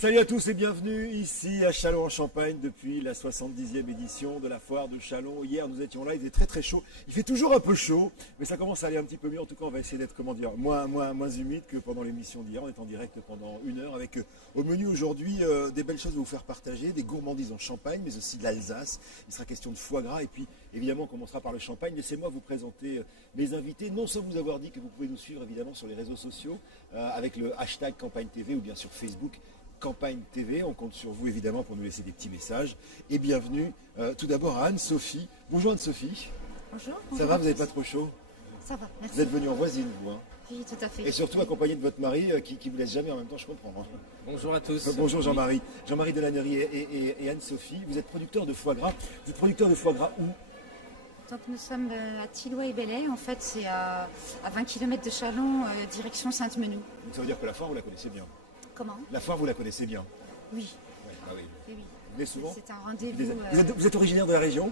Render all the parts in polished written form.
Salut à tous et bienvenue ici à Châlons en Champagne depuis la 70e édition de la foire de Châlons. Hier nous étions là, il était très très chaud. Il fait toujours un peu chaud, mais ça commence à aller un petit peu mieux. En tout cas, on va essayer d'être, comment dire, moins humide que pendant l'émission d'hier. On est en direct pendant 1 heure avec au menu aujourd'hui des belles choses à vous faire partager, des gourmandises en Champagne, mais aussi de l'Alsace. Il sera question de foie gras et puis évidemment on commencera par le champagne. Laissez-moi vous présenter mes invités, non sans vous avoir dit que vous pouvez nous suivre évidemment sur les réseaux sociaux avec le hashtag Campagne TV ou bien sur Facebook. Campagne TV, on compte sur vous évidemment pour nous laisser des petits messages. Et bienvenue tout d'abord à Anne-Sophie. Bonjour Anne-Sophie. Bonjour. Ça va, vous n'avez pas trop chaud? Ça va, merci. Vous êtes venue en voisine, vous, hein? Oui, tout à fait. Et surtout accompagnée de votre mari qui vous laisse jamais en même temps, je comprends. Hein. Bonjour à tous. Bonjour Jean-Marie. Jean-Marie Delannery et Anne-Sophie. Vous êtes producteur de foie gras. Vous êtes producteur de foie gras où? Donc nous sommes à Tilloy et Belley. En fait, c'est à 20 km de Châlons, direction Sainte-Menou. Donc ça veut dire que la foire, vous la connaissez bien? Comment? La foire, vous la connaissez bien? Oui. Ouais, ah oui. Oui, oui. Vous venez souvent? C'est un rendez-vous. Vous êtes originaire de la région?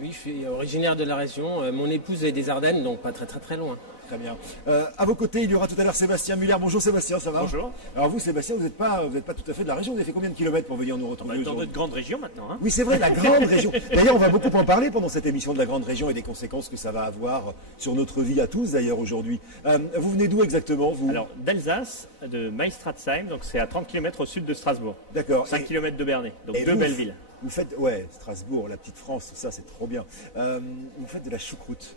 Oui, je suis originaire de la région. Mon épouse est des Ardennes, donc pas très loin. Très bien. À vos côtés, il y aura tout à l'heure Sébastien Muller. Bonjour Sébastien, ça va? Bonjour. Alors vous, Sébastien, vous n'êtes pas tout à fait de la région. Vous avez fait combien de kilomètres pour venir nous retrouver Dans aujourd'hui? notre grande région maintenant. Hein. Oui, c'est vrai, la grande région. D'ailleurs, on va beaucoup en parler pendant cette émission de la grande région et des conséquences que ça va avoir sur notre vie à tous, d'ailleurs, aujourd'hui. Vous venez d'où exactement, vous? Alors d'Alsace, de Meistratzheim, donc c'est à 30 km au sud de Strasbourg. D'accord. 5 km de Bernay, donc et deux belles villes. Vous faites, ouais, Strasbourg, la petite France, ça c'est trop bien. Vous faites de la choucroute.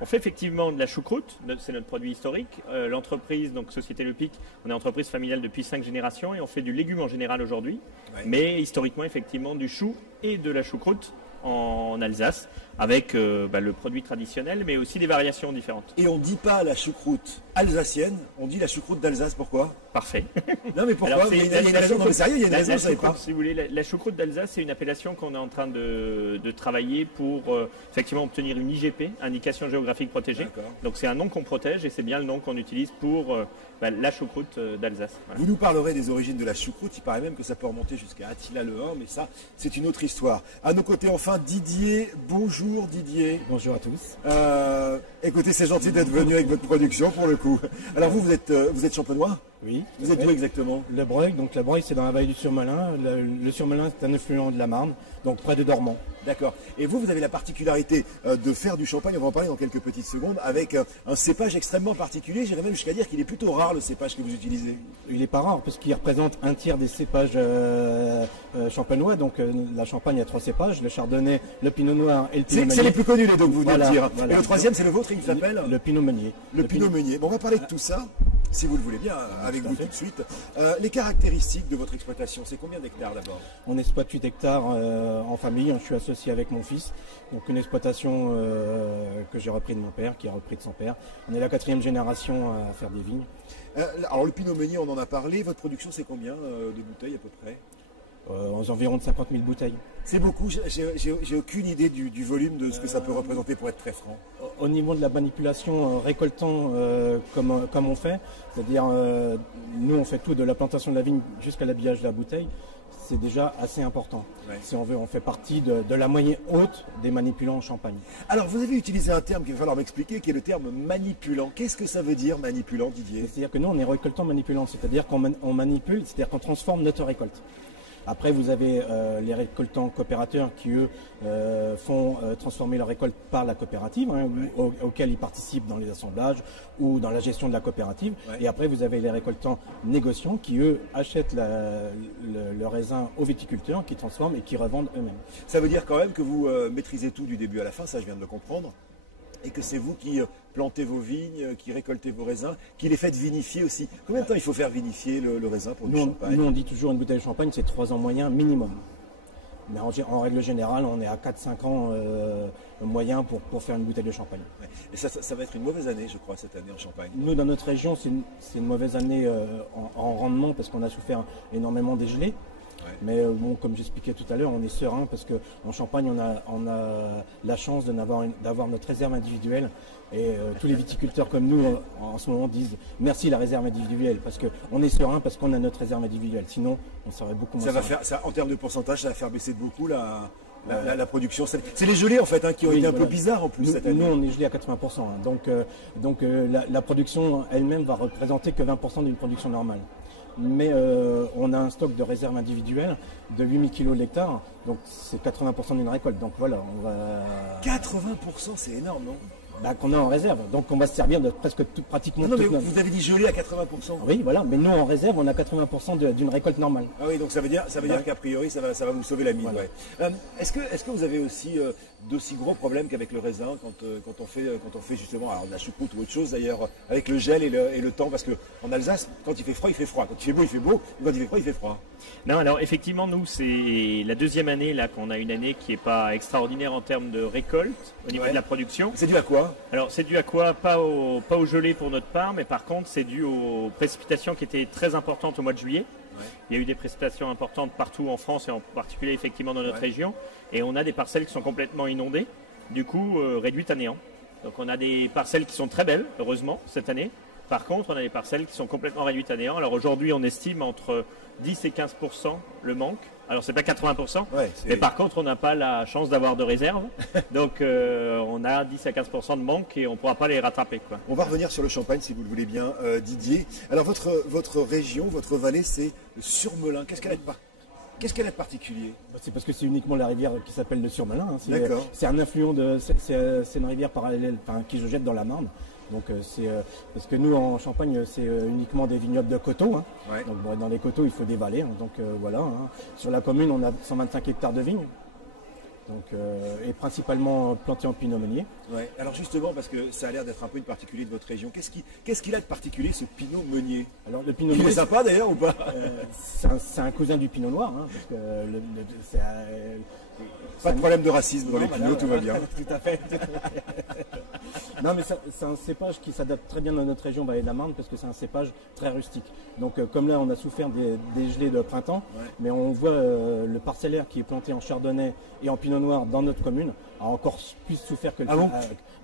On fait effectivement de la choucroute, c'est notre produit historique. L'entreprise, donc Société Le Pic, on est entreprise familiale depuis 5 générations et on fait du légume en général aujourd'hui. Ouais. Mais historiquement, effectivement, du chou et de la choucroute en Alsace, avec le produit traditionnel, mais aussi des variations différentes. Et on ne dit pas la choucroute alsacienne, on dit la choucroute d'Alsace, pourquoi? Parfait. Non mais pourquoi? Alors, Il y a une raison, non mais sérieux, il y a une raison, je ne savais pas. Si vous voulez, la choucroute d'Alsace, c'est une appellation qu'on est en train de travailler pour effectivement obtenir une IGP, indication géographique protégée. D'accord. Donc c'est un nom qu'on protège et c'est bien le nom qu'on utilise pour la choucroute d'Alsace. Voilà. Vous nous parlerez des origines de la choucroute, il paraît même que ça peut remonter jusqu'à Attila le Hun, mais ça, c'est une autre histoire. À nos côtés, enfin, Didier. Bonjour Didier. Bonjour à tous. Écoutez, c'est gentil d'être venu avec votre production pour le coup. Alors vous êtes champenois? Oui. Vous êtes d'où exactement? Le Breuil, donc la Breuil c'est dans la vallée du Surmelin. Le Surmelin c'est un affluent de la Marne, donc près de Dormans. D'accord. Et vous avez la particularité de faire du champagne, on va en parler dans quelques petites secondes, avec un cépage extrêmement particulier. J'irais même jusqu'à dire qu'il est plutôt rare le cépage que vous utilisez. Il n'est pas rare parce qu'il représente un tiers des cépages champenois. Donc la Champagne a 3 cépages, le Chardonnay, le Pinot Noir et le Pinot Meunier. C'est les plus connus les deux que vous venez de dire. Voilà. Et le troisième c'est le vôtre, il s'appelle le Pinot Meunier. Le Pinot Meunier. Bon, on va parler de tout ça, si vous le voulez bien, avec vous tout de suite. Les caractéristiques de votre exploitation, c'est combien d'hectares d'abord? On exploite 8 hectares en famille, je suis associé avec mon fils. Donc une exploitation que j'ai repris de mon père, qui a repris de son père. On est la 4e génération à faire des vignes. Alors le Pinot Meunier, on en a parlé. Votre production, c'est combien de bouteilles à peu près? Aux environs de 50 000 bouteilles. C'est beaucoup, j'ai aucune idée du volume de ce que ça peut représenter pour être très franc. Au niveau de la manipulation récoltant comme on fait, c'est-à-dire nous on fait tout de la plantation de la vigne jusqu'à l'habillage de la bouteille, c'est déjà assez important. Ouais. Si on veut, on fait partie de la moyenne haute des manipulants en Champagne. Alors vous avez utilisé un terme qu'il va falloir m'expliquer, qui est le terme manipulant. Qu'est-ce que ça veut dire manipulant, Didier? C'est-à-dire que nous on est récoltant manipulant, c'est-à-dire qu'on manipule, c'est-à-dire qu'on transforme notre récolte. Après, vous avez les récoltants coopérateurs qui, eux, font transformer leur récolte par la coopérative, auquel ils participent dans les assemblages ou dans la gestion de la coopérative. Ouais. Et après, vous avez les récoltants négociants qui, eux, achètent le raisin aux viticulteurs, qui transforment et qui revendent eux-mêmes. Ça veut dire quand même que vous maîtrisez tout du début à la fin, ça je viens de le comprendre, et que c'est vous qui plantez vos vignes, qui récoltez vos raisins, qui les faites vinifier aussi. Combien de temps il faut faire vinifier le raisin pour du champagne? Nous, on dit toujours une bouteille de champagne, c'est 3 ans moyen minimum. Mais en règle générale, on est à 4-5 ans moyen pour faire une bouteille de champagne. Ouais. Et ça va être une mauvaise année, je crois, cette année en Champagne. Nous, dans notre région, c'est une mauvaise année en rendement parce qu'on a souffert énormément des gelées. Ouais. Mais bon, comme j'expliquais tout à l'heure, on est serein parce qu'en Champagne, on a la chance d'avoir notre réserve individuelle. Et tous les viticulteurs comme nous, en ce moment, disent merci la réserve individuelle parce qu'on est serein parce qu'on a notre réserve individuelle. Sinon, on serait beaucoup moins serein. En termes de pourcentage, ça va faire baisser de beaucoup la production. C'est les gelées en fait qui ont été un peu bizarres en plus cette année. Nous, on est gelé à 80%. Donc la production elle-même va représenter que 20% d'une production normale. mais on a un stock de réserve individuelle de 8000 kg l'hectare, donc c'est 80% d'une récolte. Donc voilà, on va... 80%, c'est énorme, non? Bah, qu'on a en réserve, donc on va se servir de presque pratiquement Non, mais toute notre... vous avez dit gelé à 80%. Oui, voilà, mais nous en réserve, on a 80% d'une récolte normale. Ah oui, donc ça veut dire qu'à priori, ça va vous sauver la mise. Voilà. Ouais. Est-ce que vous avez aussi d'aussi gros problèmes qu'avec le raisin quand on fait justement alors, de la choucroute ou autre chose d'ailleurs, avec le gel et le temps? Parce qu'en Alsace, quand il fait froid, il fait froid. Quand il fait beau, il fait beau. Et quand il fait froid, il fait froid. Non, alors effectivement, nous, c'est la deuxième année là qu'on a une année qui n'est pas extraordinaire en termes de récolte au niveau de la production. C'est dû à quoi? Alors c'est dû à quoi? Pas au gelé pour notre part, mais par contre c'est dû aux précipitations qui étaient très importantes au mois de juillet. Ouais. Il y a eu des précipitations importantes partout en France et en particulier effectivement dans notre région. Et on a des parcelles qui sont complètement inondées, du coup réduites à néant. Donc on a des parcelles qui sont très belles, heureusement, cette année. Par contre, on a des parcelles qui sont complètement réduites à néant. Alors aujourd'hui, on estime entre 10 et 15% le manque. Alors c'est pas 80%, mais par contre, on n'a pas la chance d'avoir de réserve. Donc on a 10 à 15% de manque et on ne pourra pas les rattraper, quoi. On va revenir sur le Champagne, si vous le voulez bien, Didier. Alors votre région, votre vallée, c'est le Surmelin. Qu'est-ce qu'elle a de particulier? C'est parce que c'est uniquement la rivière qui s'appelle le Surmelin. Hein. C'est un affluent c'est une rivière parallèle qui se jette dans la Marne. Donc parce que nous en Champagne c'est uniquement des vignobles de coteaux. Hein. Ouais. Donc bon, dans les coteaux il faut des vallées. Hein. Donc voilà. Hein. Sur la commune on a 125 hectares de vignes. Donc, et principalement planté en pinot meunier. Ouais. Alors justement, parce que ça a l'air d'être un peu une particulier de votre région, qu'est-ce qu'il a de particulier ce pinot meunier? Alors le pinot meunier, il est sympa d'ailleurs ou pas? C'est un cousin du pinot noir, hein, parce que pas de problème de racisme dans les pinots, tout va bien. Tout à fait. Non, mais c'est un cépage qui s'adapte très bien dans notre région Vallée de la Marne parce que c'est un cépage très rustique. Donc comme là on a souffert des gelées de printemps, mais on voit le parcellaire qui est planté en chardonnay et en pinot noir dans notre commune a encore plus souffert que le pinot.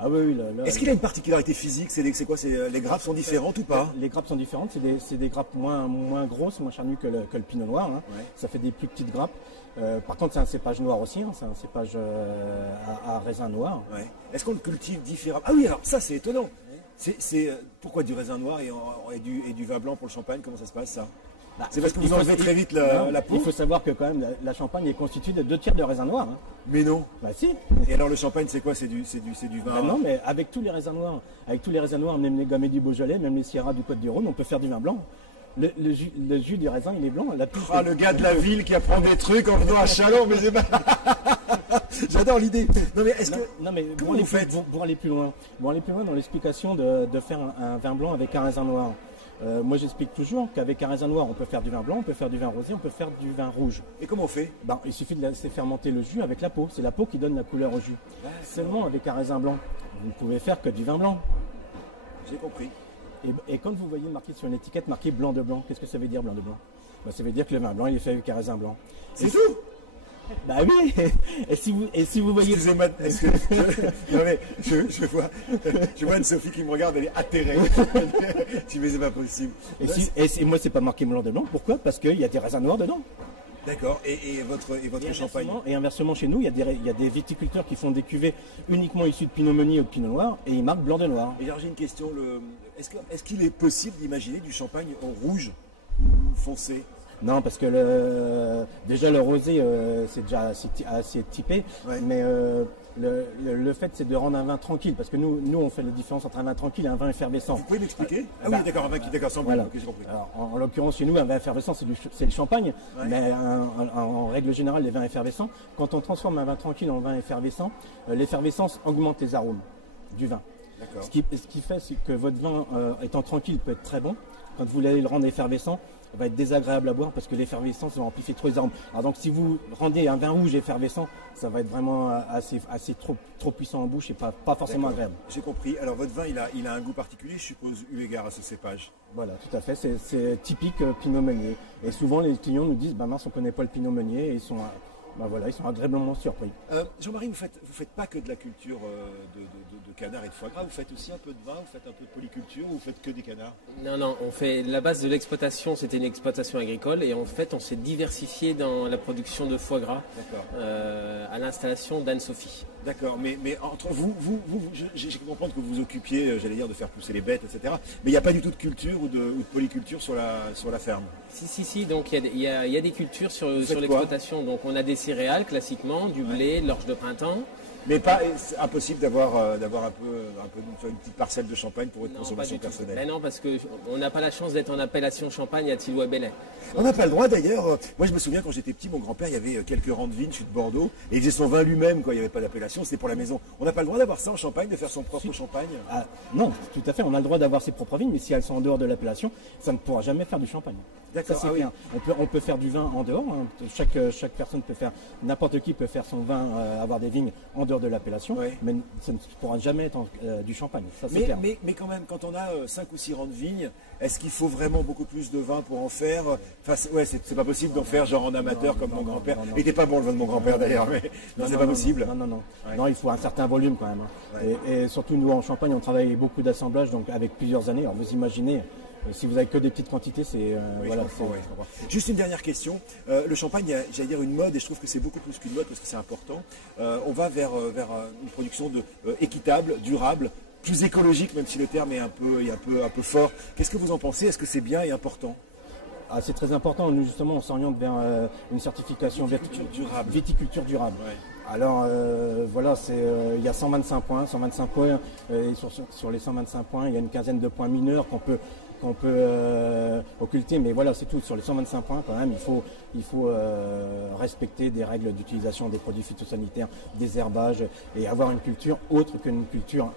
Ah oui. Est-ce qu'il a une particularité physique? C'est quoi? Les grappes sont différentes ou pas? Les grappes sont différentes, c'est des grappes moins grosses, moins charnues que le pinot noir. Hein. Ouais. Ça fait des plus petites grappes. Par contre, c'est un cépage noir aussi, hein. C'est un cépage à raisin noir. Ouais. Est-ce qu'on le cultive différemment? Ah oui, alors ça c'est étonnant. Pourquoi du raisin noir et du vin blanc pour le champagne? Comment ça se passe ça? C'est parce que vous enlevez très vite la peau? Il faut savoir que quand même la Champagne est constituée de 2 tiers de raisin noir. Hein. Mais non. Bah si. Et alors le champagne c'est quoi? C'est du vin? Bah non, mais avec tous les raisins noirs, même les Gamay du Beaujolais, même les Sierra du Côte-du-Rhône, on peut faire du vin blanc. Le jus du raisin, il est blanc. Le gars de la ville qui apprend des trucs en venant à Châlons, mais c'est pas... J'adore l'idée. Non mais est-ce que... Non mais pour aller plus loin dans l'explication de faire un vin blanc avec un raisin noir. Moi j'explique toujours qu'avec un raisin noir on peut faire du vin blanc, on peut faire du vin rosé, on peut faire du vin rouge. Et comment on fait? Il suffit de laisser fermenter le jus avec la peau. C'est la peau qui donne la couleur au jus. Seulement avec un raisin blanc, vous ne pouvez faire que du vin blanc. J'ai compris. Et quand vous voyez marqué sur une étiquette marqué blanc de blanc, qu'est-ce que ça veut dire blanc de blanc? Ça veut dire que le vin blanc il est fait avec un raisin blanc. C'est tout? Bah oui. Et si vous voyez... Excusez-moi, non mais je vois Anne-Sophie qui me regarde, elle est atterrée. Tu mais c'est pas possible. Et moi c'est pas marqué blanc de blanc. Pourquoi? Parce qu'il y a des raisins noirs dedans. D'accord. Et votre champagne? Et inversement chez nous, il y a des viticulteurs qui font des cuvées uniquement issues de pinot meunier ou de pinot noir et ils marquent blanc de noir. Et alors j'ai une question. Est-ce qu'il est possible d'imaginer du champagne en rouge foncé? Non, parce que déjà le rosé c'est déjà assez typé, mais le fait c'est de rendre un vin tranquille, parce que nous on fait la différence entre un vin tranquille et un vin effervescent. Vous pouvez m'expliquer? Ah oui, d'accord, un vin qui d'accord, sans voilà. Okay, j'ai compris. Alors, en l'occurrence chez nous un vin effervescent c'est le champagne, mais en règle générale les vins effervescents, quand on transforme un vin tranquille en vin effervescent, l'effervescence augmente les arômes du vin. Ce qui fait c'est que votre vin étant tranquille peut être très bon. Quand vous allez le rendre effervescent, ça va être désagréable à boire parce que l'effervescence va amplifier trop les arômes. Alors donc si vous rendez un vin rouge effervescent, ça va être vraiment assez trop puissant en bouche et pas forcément agréable. J'ai compris. Alors votre vin il a un goût particulier, je suppose, eu égard à ce cépage. Voilà, tout à fait. C'est typique pinot meunier. Et souvent les clients nous disent, mince, on ne connaît pas le pinot meunier et ben voilà, ils sont agréablement surpris. Jean-Marie, vous faites pas que de la culture de canard et de foie gras, vous faites aussi un peu de vin, vous faites un peu de polyculture, ou vous faites que des canards? Non, on fait la base de l'exploitation, c'était une exploitation agricole et en fait on s'est diversifié dans la production de foie gras à l'installation d'Anne-Sophie. D'accord, mais entre j'ai cru comprendre que vous vous occupiez, j'allais dire, de faire pousser les bêtes, etc. Mais il n'y a pas du tout de culture ou de polyculture sur la ferme? Si, donc il y a des cultures sur l'exploitation. Donc on a des céréales classiquement, du blé, de l'orge de printemps. Mais c'est impossible d'avoir un peu une petite parcelle de champagne pour votre consommation personnelle. Ben non, parce qu'on n'a pas la chance d'être en appellation champagne à Tilloy-Bellay. On n'a pas le droit d'ailleurs. Moi je me souviens quand j'étais petit, mon grand-père, il y avait quelques rangs de vignes, je suis de Bordeaux, et il faisait son vin lui-même, il n'y avait pas d'appellation, c'était pour la maison. On n'a pas le droit d'avoir ça en Champagne, de faire son propre champagne? Non, tout à fait, on a le droit d'avoir ses propres vignes, mais si elles sont en dehors de l'appellation, ça ne pourra jamais faire du champagne. D'accord, ça, c'est clair. On peut faire du vin en dehors, hein. Chaque personne peut faire, n'importe qui peut faire son vin, avoir des vignes en dehors de l'appellation, mais ça ne pourra jamais être du champagne, ça c'est clair. Mais quand même, quand on a 5 ou 6 rangs de vignes, est-ce qu'il faut vraiment beaucoup plus de vin pour en faire? Enfin, c'est pas possible d'en faire genre en amateur comme mon grand-père. Il n'était pas bon le vin de mon grand-père d'ailleurs, mais non, c'est pas possible. Non. Non, il faut un certain volume quand même. Hein. Et surtout nous en Champagne, on travaille beaucoup d'assemblage, donc avec plusieurs années. Alors vous imaginez, si vous avez que des petites quantités, c'est Juste une dernière question. Le champagne, j'allais dire une mode, et je trouve que c'est beaucoup plus qu'une mode parce que c'est important. On va vers une production équitable, durable, plus écologique, même si le terme est un peu fort. Qu'est-ce que vous en pensez? Est-ce que c'est bien et important? C'est très important. Nous, justement, on s'oriente vers une certification viticulture durable. Ouais. Alors, voilà, il y a 125 points. 125 points et sur les 125 points, il y a une quinzaine de points mineurs qu'on peut occulter, mais voilà, c'est tout. Sur les 125 points, quand même, il faut respecter des règles d'utilisation des produits phytosanitaires, des herbages, et avoir une culture autre qu'une culture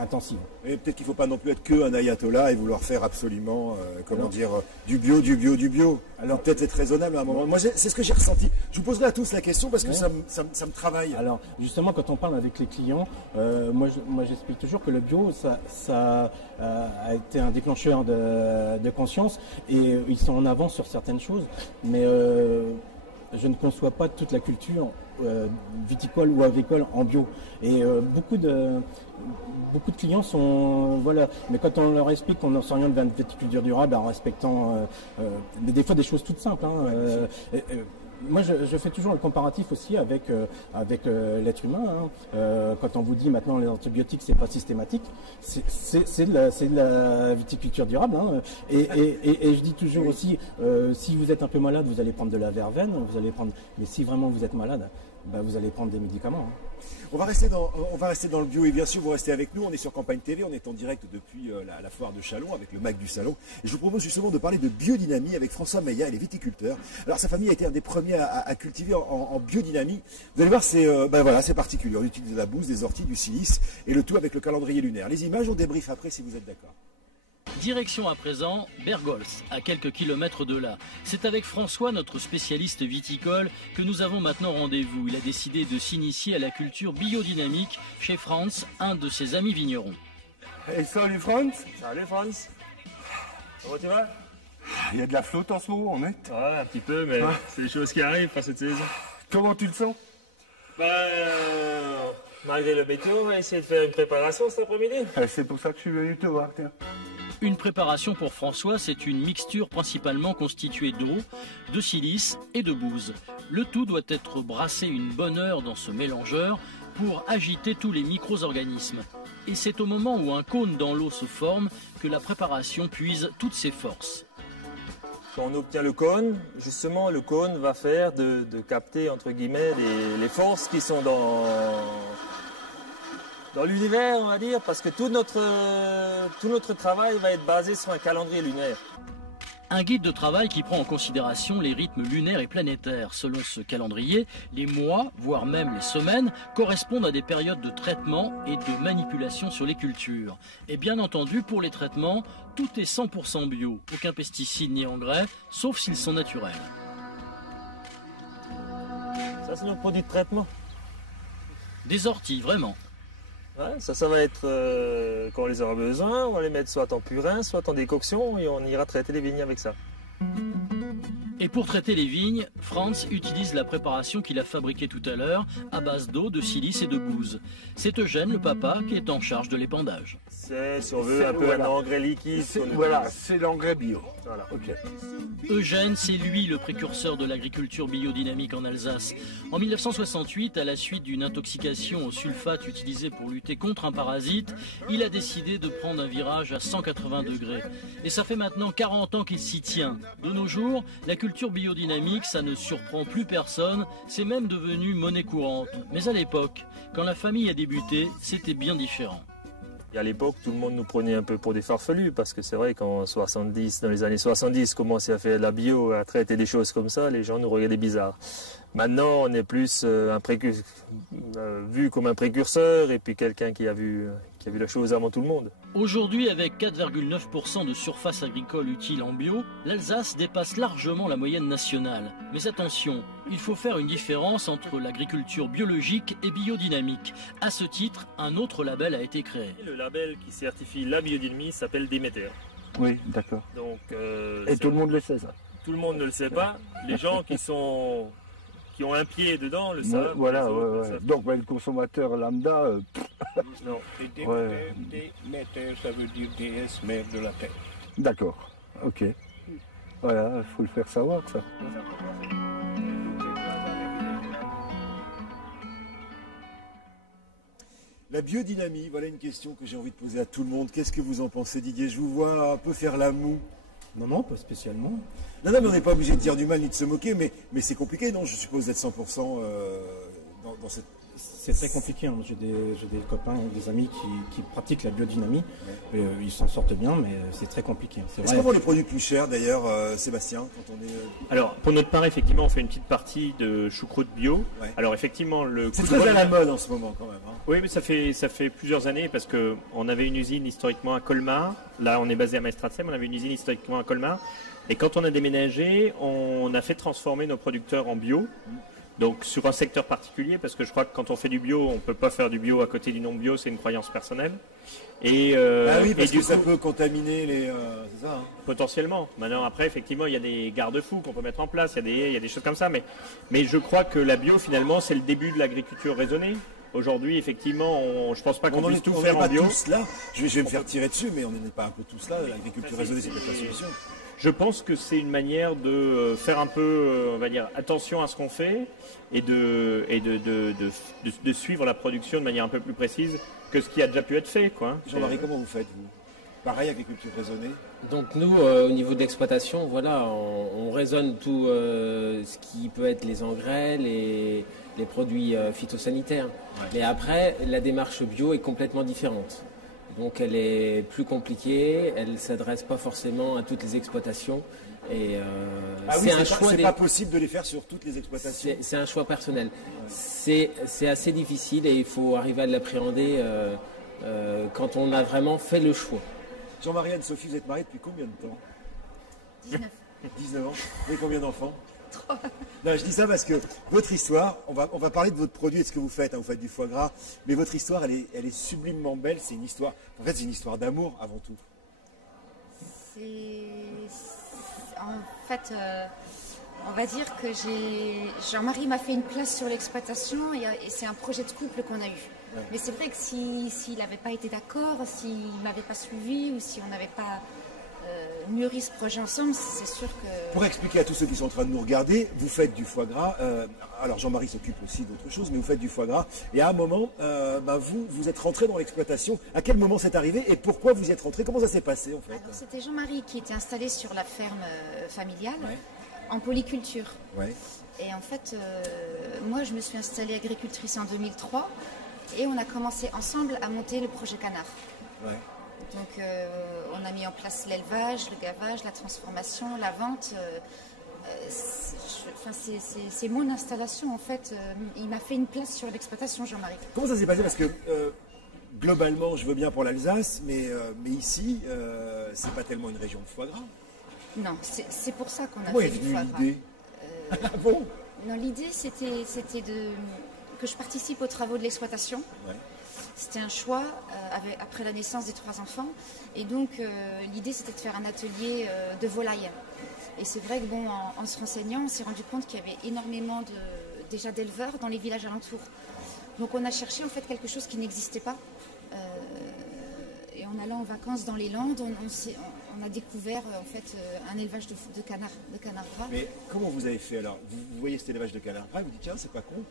intensive. Et peut-être qu'il ne faut pas non plus être qu'un ayatollah et vouloir faire absolument, du bio. Alors peut-être être raisonnable à un moment. Moi, c'est ce que j'ai ressenti. Je vous poserai à tous la question parce que ça me travaille. Alors, justement, quand on parle avec les clients, moi j'explique toujours que le bio, ça a été un déclencheur de conscience, et ils sont en avance sur certaines choses, mais je ne conçois pas toute la culture viticole ou avicole en bio. Et beaucoup de clients sont mais quand on leur explique qu'on s'oriente vers une viticulture durable en respectant des fois des choses toutes simples. Moi, je fais toujours le comparatif aussi avec l'être humain. Quand on vous dit maintenant les antibiotiques, c'est pas systématique, c'est de la viticulture durable. Et je dis toujours aussi, si vous êtes un peu malade, vous allez prendre de la verveine, mais si vraiment vous êtes malade, vous allez prendre des médicaments. On va rester dans le bio, et bien sûr vous restez avec nous. On est sur Campagne TV, on est en direct depuis la foire de Châlons avec le MAC du Salon. Et je vous propose justement de parler de biodynamie avec François Meillat, il est viticulteur. Alors sa famille a été un des premiers à cultiver en biodynamie. Vous allez voir, c'est particulier. On utilise de la bouse, des orties, du silice, et le tout avec le calendrier lunaire. Les images, on débrief après si vous êtes d'accord. Direction à présent Bergols, à quelques kilomètres de là. C'est avec François, notre spécialiste viticole, que nous avons maintenant rendez-vous. Il a décidé de s'initier à la culture biodynamique chez Franz, un de ses amis vignerons. Hey, salut Franz. Salut Franz. Comment tu vas? Il y a de la flotte en ce moment, mec. Ouais, un petit peu, mais c'est des choses qui arrivent par cette saison. Comment tu le sens? Malgré le météo, on va essayer de faire une préparation cet après-midi. C'est pour ça que je suis venu te voir, tiens. Une préparation pour François, c'est une mixture principalement constituée d'eau, de silice et de bouse. Le tout doit être brassé une bonne heure dans ce mélangeur pour agiter tous les micro-organismes. Et c'est au moment où un cône dans l'eau se forme que la préparation puise toutes ses forces. Quand on obtient le cône, justement le cône va faire de capter entre guillemets les forces qui sont dans l'univers, on va dire, parce que tout notre travail va être basé sur un calendrier lunaire. Un guide de travail qui prend en considération les rythmes lunaires et planétaires. Selon ce calendrier, les mois, voire même les semaines, correspondent à des périodes de traitement et de manipulation sur les cultures. Et bien entendu, pour les traitements, tout est 100% bio. Aucun pesticide ni engrais, sauf s'ils sont naturels. Ça, c'est nos produits de traitement. Des orties, vraiment. Ouais, ça va être, quand on les aura besoin, on va les mettre soit en purin, soit en décoction, et on ira traiter les vignes avec ça. Et pour traiter les vignes, Franz utilise la préparation qu'il a fabriquée tout à l'heure à base d'eau, de silice et de gouze. C'est Eugène, le papa, qui est en charge de l'épandage. C'est, si on veut, un peu un engrais liquide. Voilà, c'est l'engrais bio. Voilà. Ok. Eugène, c'est lui le précurseur de l'agriculture biodynamique en Alsace. En 1968, à la suite d'une intoxication au sulfate utilisé pour lutter contre un parasite, il a décidé de prendre un virage à 180 degrés. Et ça fait maintenant 40 ans qu'il s'y tient. De nos jours, la culture biodynamique, ça ne surprend plus personne, c'est même devenu monnaie courante. Mais à l'époque, quand la famille a débuté, c'était bien différent. Et à l'époque, tout le monde nous prenait un peu pour des farfelus, parce que c'est vrai qu'en 70, dans les années 70, commencer à faire de la bio, à traiter des choses comme ça, les gens nous regardaient bizarre. Maintenant, on est plus vu comme un précurseur et puis quelqu'un qui a vu la chose avant tout le monde. Aujourd'hui, avec 4,9% de surface agricole utile en bio, l'Alsace dépasse largement la moyenne nationale. Mais attention, il faut faire une différence entre l'agriculture biologique et biodynamique. À ce titre, un autre label a été créé. Le label qui certifie la biodynamie s'appelle Déméter. Oui, d'accord. Donc, Et tout le monde le sait, ça. Tout le monde ne le sait pas. Les gens qui ont un pied dedans le savent. Voilà, les autres ouais, le ouais. savent. Donc, le consommateur lambda, Non. Ouais. Déméter, ça veut dire déesse mère de la terre. d'accord. Ok. Voilà, il faut le faire savoir, ça. La biodynamie, voilà une question que j'ai envie de poser à tout le monde. Qu'est-ce que vous en pensez, Didier? Je vous vois un peu faire la moue. Non, pas spécialement. Non, mais on n'est pas obligé de dire du mal ni de se moquer, mais c'est compliqué, non? Je suppose d'être 100% dans cette... C'est très compliqué. Hein. J'ai des copains, des amis qui pratiquent la biodynamie. Et, ils s'en sortent bien, mais c'est très compliqué. C'est Est-ce vrai. qu'on vend les produits plus chers, d'ailleurs, Sébastien, quand on est... Alors, pour notre part, effectivement, on fait une petite partie de choucroute bio. Ouais. Alors, effectivement, le C'est coût de très à revient- la mode en ce moment, quand même. Hein. Oui, mais ça fait plusieurs années parce qu'on avait une usine historiquement à Colmar. Là, on est basé à Maestratsem, on avait une usine historiquement à Colmar. Et quand on a déménagé, on a fait transformer nos producteurs en bio. Donc sur un secteur particulier, parce que je crois que quand on fait du bio, on ne peut pas faire du bio à côté du non-bio, c'est une croyance personnelle. Et, Ah oui, parce et du que ça coup, peut contaminer les... c'est ça, hein. potentiellement. Maintenant, après, effectivement, il y a des garde-fous qu'on peut mettre en place, il y a des choses comme ça. Mais je crois que la bio, finalement, c'est le début de l'agriculture raisonnée. Aujourd'hui, effectivement, je ne pense pas qu'on puisse tout faire en bio. Tous là. Je vais me faire tirer dessus, mais on n'est pas un peu tous là. L'agriculture raisonnée, c'est peut-être la solution. Je pense que c'est une manière de faire un peu, on va dire, attention à ce qu'on fait et de suivre la production de manière un peu plus précise que ce qui a déjà pu être fait, quoi. Jean-Marie, comment vous faites, vous? Pareil, agriculture raisonnée? Donc nous, au niveau de l'exploitation, voilà, on raisonne tout ce qui peut être les engrais, les produits phytosanitaires. Ouais. Mais après, la démarche bio est complètement différente. Donc elle est plus compliquée, elle ne s'adresse pas forcément à toutes les exploitations. Et Ah oui, c'est un choix c'est pas possible de les faire sur toutes les exploitations. c'est un choix personnel. C'est assez difficile et il faut arriver à l'appréhender quand on a vraiment fait le choix. Jean-Marie, Anne-Sophie, vous êtes mariés depuis combien de temps? 19. 19 ans. Vous avez combien d'enfants? 3. Non, je dis ça parce que votre histoire, on va parler de votre produit et de ce que vous faites. Hein, vous faites du foie gras, mais votre histoire, elle est sublimement belle. C'est une histoire. En fait, c'est une histoire d'amour avant tout. En fait, on va dire que Jean-Marie m'a fait une place sur l'exploitation et c'est un projet de couple qu'on a eu. Ouais. Mais c'est vrai que s'il n'avait pas été d'accord, s'il ne m'avait pas suivi ou si on n'avait pas mûri ce projet ensemble, c'est sûr que... Pour expliquer à tous ceux qui sont en train de nous regarder, vous faites du foie gras. Alors Jean-Marie s'occupe aussi d'autres choses, mais vous faites du foie gras. Et à un moment, vous êtes rentré dans l'exploitation. À quel moment c'est arrivé et pourquoi vous y êtes rentré? Comment ça s'est passé en fait? Alors c'était Jean-Marie qui était installé sur la ferme familiale Ouais. en polyculture. Ouais. Et en fait, moi je me suis installée agricultrice en 2003 et on a commencé ensemble à monter le projet Canard. Ouais. Donc on a mis en place l'élevage, le gavage, la transformation, la vente. C'est mon installation en fait. Il m'a fait une place sur l'exploitation, Jean-Marie. Comment ça s'est passé? Parce que globalement, je veux bien pour l'Alsace, mais ici, c'est pas tellement une région de foie gras. Non, c'est pour ça qu'on a Comment fait est du venue foie gras. l'idée? Ah bon? Non, l'idée c'était que je participe aux travaux de l'exploitation. Ouais. C'était un choix après la naissance des 3 enfants. Et donc, l'idée, c'était de faire un atelier de volaille. Et c'est vrai que bon, en se renseignant, on s'est rendu compte qu'il y avait énormément déjà d'éleveurs dans les villages alentours. Donc on a cherché en fait quelque chose qui n'existait pas. Et en allant en vacances dans les Landes, on a découvert en fait un élevage de canards gras. Mais comment vous avez fait alors? Vous voyez cet élevage de canards gras, vous dites tiens, c'est pas con,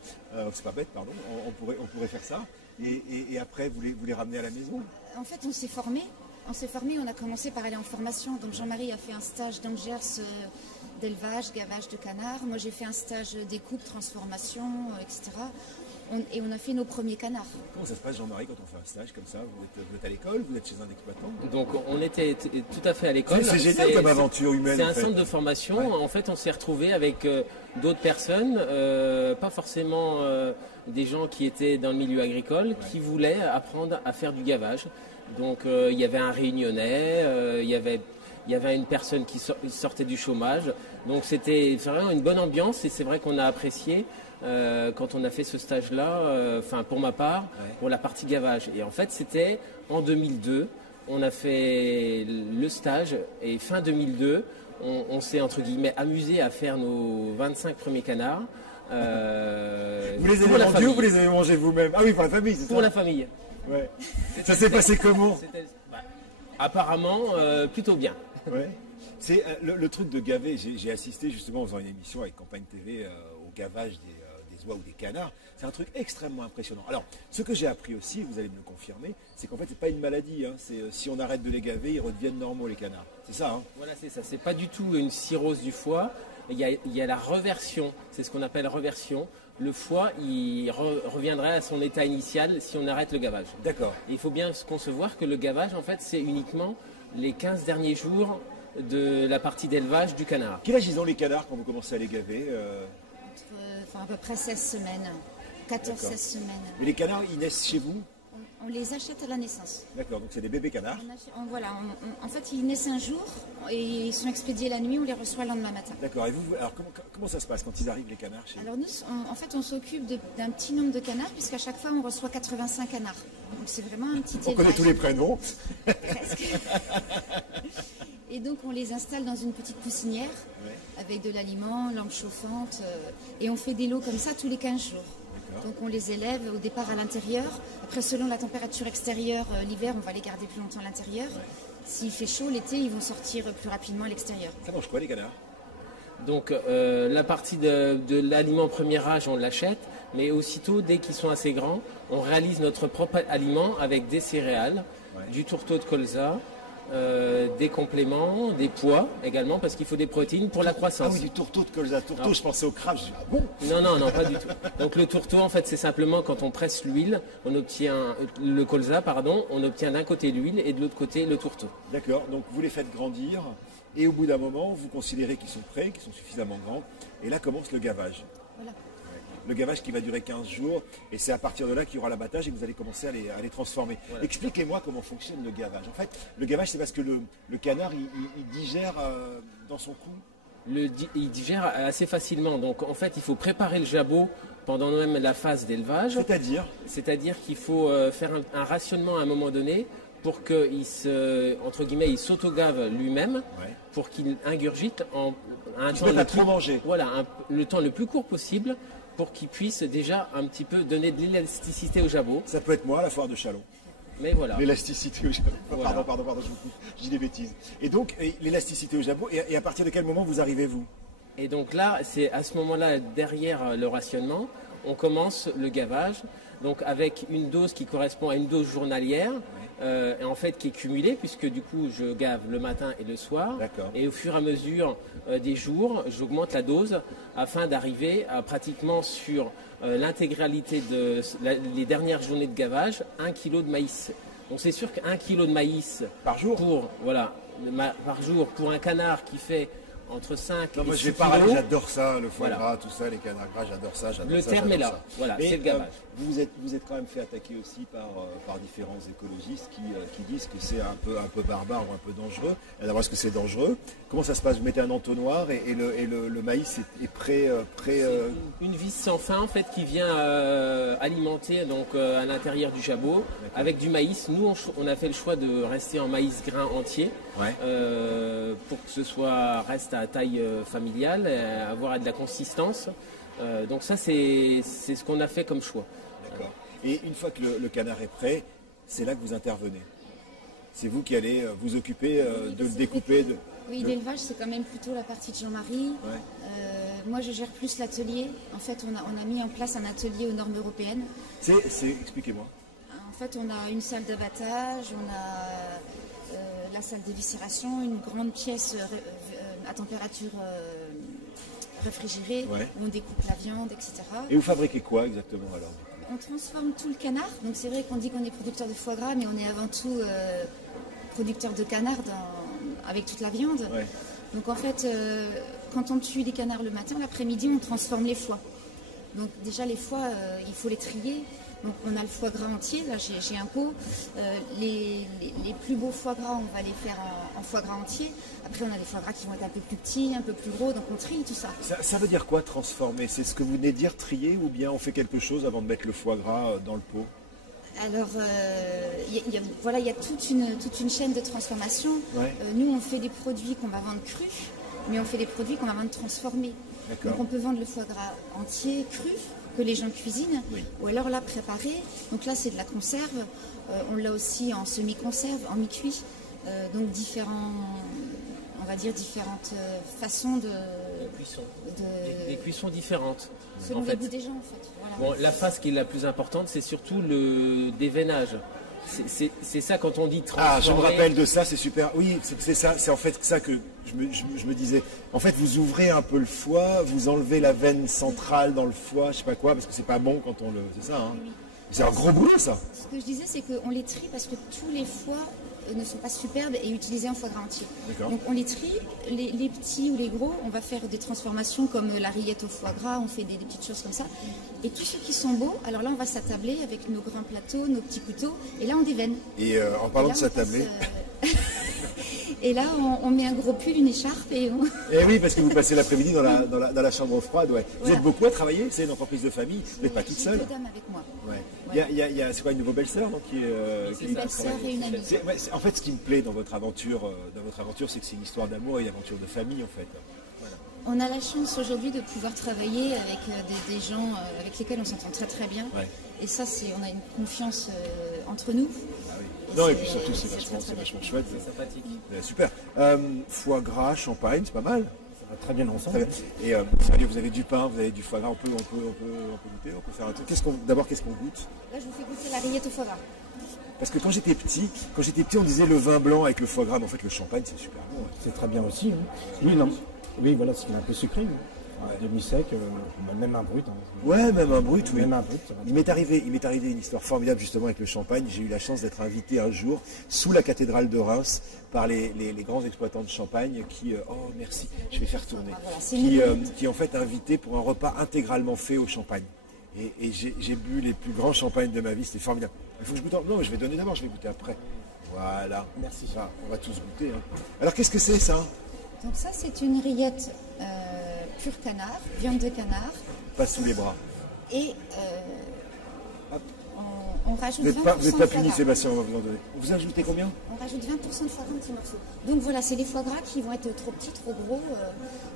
c'est pas bête, pardon, on pourrait faire ça. Et après, vous les ramenez à la maison? En fait, on s'est formé, on a commencé par aller en formation. Donc Jean-Marie a fait un stage d'Angers d'élevage, gavage de canards. Moi, j'ai fait un stage découpe, transformation, etc. Et on a fait nos premiers canards. Comment ça se passe, Jean-Marie, quand on fait un stage comme ça? Vous êtes à l'école, vous êtes chez un exploitant? Donc on était tout à fait à l'école. C'est génial comme aventure humaine. C'est un centre de formation. Ouais. En fait, on s'est retrouvés avec d'autres personnes, pas forcément des gens qui étaient dans le milieu agricole, qui voulaient apprendre à faire du gavage. Donc il y avait un Réunionnais, il y avait une personne qui sortait du chômage. Donc c'était vraiment une bonne ambiance et c'est vrai qu'on a apprécié quand on a fait ce stage-là, enfin pour ma part, pour la partie gavage. Et en fait c'était en 2002, on a fait le stage et fin 2002, on s'est entre guillemets amusé à faire nos 25 premiers canards. Vous les avez vendus ou vous les avez mangés vous-même? Ah oui, pour la famille, c'est ça? Pour la famille. Ouais. Ça s'est passé comment? Apparemment, plutôt bien. Ouais. C'est le truc de gaver. J'ai assisté justement en faisant une émission avec Campagne TV au gavage des oies ou des canards. C'est un truc extrêmement impressionnant. Alors, ce que j'ai appris aussi, vous allez me le confirmer, c'est qu'en fait, c'est pas une maladie. Hein. Si on arrête de les gaver, ils redeviennent normaux, les canards. C'est ça, hein? Voilà, c'est ça. C'est pas du tout une cirrhose du foie. Il y a la reversion. C'est ce qu'on appelle reversion. Le foie, il reviendrait à son état initial si on arrête le gavage. D'accord. Il faut bien se concevoir que le gavage, en fait, c'est uniquement les 15 derniers jours de la partie d'élevage du canard. Quel âge ils ont les canards quand vous commencez à les gaver? À peu près 16 semaines, 14-16 semaines. Mais les canards, ils naissent chez vous? On les achète à la naissance. D'accord, donc c'est des bébés canards. En fait, ils naissent un jour et ils sont expédiés la nuit, on les reçoit le lendemain matin. D'accord, et vous, alors comment ça se passe quand ils arrivent, les canards chez vous? Alors nous, on s'occupe d'un petit nombre de canards, puisqu'à chaque fois, on reçoit 85 canards. Donc c'est vraiment un petit élevage. On connaît tous les prénoms. Presque. Et donc, on les installe dans une petite poussinière, avec de l'aliment, lampe chauffante, et on fait des lots comme ça tous les 15 jours. Donc on les élève au départ à l'intérieur. Après, selon la température extérieure, l'hiver, on va les garder plus longtemps à l'intérieur. S'il fait chaud, l'été, ils vont sortir plus rapidement à l'extérieur. Ça mange quoi, les canards? Donc la partie de l'aliment premier âge, on l'achète, mais aussitôt, dès qu'ils sont assez grands, on réalise notre propre aliment avec des céréales, du tourteau de colza, des compléments, des pois également, parce qu'il faut des protéines pour la croissance. Ah oui, du tourteau de colza. Tourteau, je pensais au crabe, je dis ah bon? Non, pas du tout. Donc le tourteau, en fait, c'est simplement quand on presse l'huile, on obtient le colza, pardon, on obtient d'un côté l'huile et de l'autre côté le tourteau. D'accord, donc vous les faites grandir, et au bout d'un moment, vous considérez qu'ils sont prêts, qu'ils sont suffisamment grands, et là commence le gavage. Voilà. Le gavage qui va durer 15 jours, et c'est à partir de là qu'il y aura l'abattage et que vous allez commencer à les transformer. Voilà. Expliquez-moi comment fonctionne le gavage. En fait, le gavage, c'est parce que le canard, il digère dans son cou. Il digère assez facilement. Donc, en fait, il faut préparer le jabot pendant même la phase d'élevage. C'est-à-dire qu'il faut faire un rationnement à un moment donné pour qu'il il s'auto-gave lui-même, pour qu'il ingurgite en un temps le temps le plus court possible, pour qu'il puisse déjà un petit peu donner de l'élasticité au jabot. Ça peut être moi à la foire de Châlons. Mais voilà. L'élasticité au jabot. Voilà. Pardon, je dis des bêtises. Et donc, l'élasticité au jabot, et à partir de quel moment vous arrivez, vous? Et donc là, c'est à ce moment-là, derrière le rationnement, on commence le gavage, donc avec une dose qui correspond à une dose journalière, en fait qui est cumulée, puisque du coup je gave le matin et le soir. Et au fur et à mesure des jours, j'augmente la dose afin d'arriver à pratiquement sur l'intégralité les dernières journées de gavage, 1 kg de maïs. Donc c'est sûr qu'1 kg de maïs par jour, par jour pour un canard qui fait entre 5 et 6 kilos. Je vais parler, j'adore ça, le foie gras, tout ça, les canards gras, j'adore ça. Le terme est là, voilà, c'est le gavage. Vous êtes quand même fait attaquer aussi par différents écologistes qui disent que c'est un peu barbare ou un peu dangereux. D'abord, est-ce que c'est dangereux? Comment ça se passe? Vous mettez un entonnoir et le maïs est prêt. Une vis sans fin en fait qui vient alimenter donc à l'intérieur du jabot avec du maïs. Nous, on a fait le choix de rester en maïs grain entier pour que ce reste à taille familiale, avoir de la consistance. Donc ça, c'est ce qu'on a fait comme choix. D'accord. Et une fois que le canard est prêt, c'est là que vous intervenez. C'est vous qui allez vous occuper de le découper. Oui, l'élevage, c'est quand même plutôt la partie de Jean-Marie. Ouais. Moi, je gère plus l'atelier. En fait, on a mis en place un atelier aux normes européennes. Expliquez-moi. En fait, on a une salle d'abattage, on a la salle d'éviscération, une grande pièce à température réfrigérée, Ouais. où on découpe la viande, etc. Et vous fabriquez quoi exactement alors? On transforme tout le canard. Donc c'est vrai qu'on dit qu'on est producteur de foie gras, mais on est avant tout producteur de canard avec toute la viande. Ouais. Donc en fait, quand on tue les canards le matin, l'après-midi, on transforme les foies. Donc déjà les foies, il faut les trier. Donc on a le foie gras entier, là j'ai un pot. Les plus beaux foie gras, on va les faire en foie gras entier. Après on a des foie gras qui vont être un peu plus petits, un peu plus gros, donc on trie tout ça. Ça veut dire quoi transformer? C'est ce que vous venez de dire, trier, ou bien on fait quelque chose avant de mettre le foie gras dans le pot? Alors, il y a toute une chaîne de transformation. Ouais. Nous, on fait des produits qu'on va vendre crus, mais on fait des produits qu'on va vendre transformés. D'accord. Donc, on peut vendre le foie gras entier, cru, que les gens cuisinent, Oui. ou alors là, préparé. Donc là, c'est de la conserve. On l'a aussi en semi-conserve, en mi-cuit. Donc, différentes façons de... Des cuissons différentes. Selon En les fait. goûts des gens, en fait. Voilà. Bon, la phase qui est la plus importante, c'est surtout le déveinage. C'est ça quand on dit transformer. Ah, je me rappelle de ça, c'est super. Oui, c'est ça, c'est en fait ça que je me disais. En fait, vous ouvrez un peu le foie, vous enlevez la veine centrale dans le foie, je sais pas quoi, parce que c'est pas bon quand on le... C'est ça, hein? Oui. C'est un gros boulot, ça. Ce que je disais, c'est qu'on les trie parce que tous les foies ne sont pas superbes et utilisés en foie gras entier. D'accord. Donc on les trie, les petits ou les gros, on va faire des transformations comme la rillette au foie gras, on fait des petites choses comme ça. Et tous ceux qui sont beaux, alors là on va s'attabler avec nos grands plateaux, nos petits couteaux, et là on déveine. Et en parlant Et de là, on s'attabler... passe, et là on met un gros pull, une écharpe et on... Eh oui, parce que vous passez l'après-midi dans la chambre froide, ouais. Vous Voilà. êtes beaucoup à travailler, c'est une entreprise de famille, vous n'êtes pas toute J'ai seule. deux dames avec moi. Ouais. Voilà. Il y a c'est quoi, une de vos belles-sœurs donc, qui Une belle-sœur et une amie. En fait, ce qui me plaît dans votre aventure, c'est que c'est une histoire d'amour et une aventure de famille, en fait. Voilà. On a la chance aujourd'hui de pouvoir travailler avec des gens avec lesquels on s'entend très très bien. Ouais. Et ça, on a une confiance entre nous. Ah oui. Et Non, et c'est- puis surtout, c'est très, très vachement bien. chouette. C'est sympathique. Super. Foie gras, champagne, c'est pas mal. Ça va très bien ensemble. Très bien. Et sérieux, vous avez du pain, vous avez du foie gras, on peut goûter, on peut faire un truc. D'abord, qu'est-ce qu'on goûte? Là, je vous fais goûter la rillette au foie gras. Parce que quand j'étais petit, on disait le vin blanc avec le foie gras, mais en fait, le champagne, c'est super bon. Ouais. C'est très bien aussi. Hein. Oui, non. Oui, voilà, c'est un peu sucré. Demi-sec, même un brut. Hein. Ouais, même un brut, oui. Même un brut, ça va. Il m'est arrivé une histoire formidable justement avec le champagne. J'ai eu la chance d'être invité un jour sous la cathédrale de Reims par les grands exploitants de champagne qui, oh merci, je vais faire tourner, Ah, voilà, c'est une qui en fait invités pour un repas intégralement fait au champagne. Et j'ai bu les plus grands champagnes de ma vie, c'était formidable. Il faut que je goûte. Non, mais je vais donner d'abord, je vais goûter après. Voilà. Merci. Ça, on va tous goûter. Hein. Alors qu'est-ce que c'est ça? Donc ça, c'est une rillette pure canard, viande de canard. Pas sous les bras. Et on rajoute Vous 20% n'êtes pas de foie puni, gras. Sébastien, on va vous en donner. Vous ajoutez combien? On rajoute 20% de foie gras en petits morceaux. Donc voilà, c'est les foie gras qui vont être trop petits, trop gros.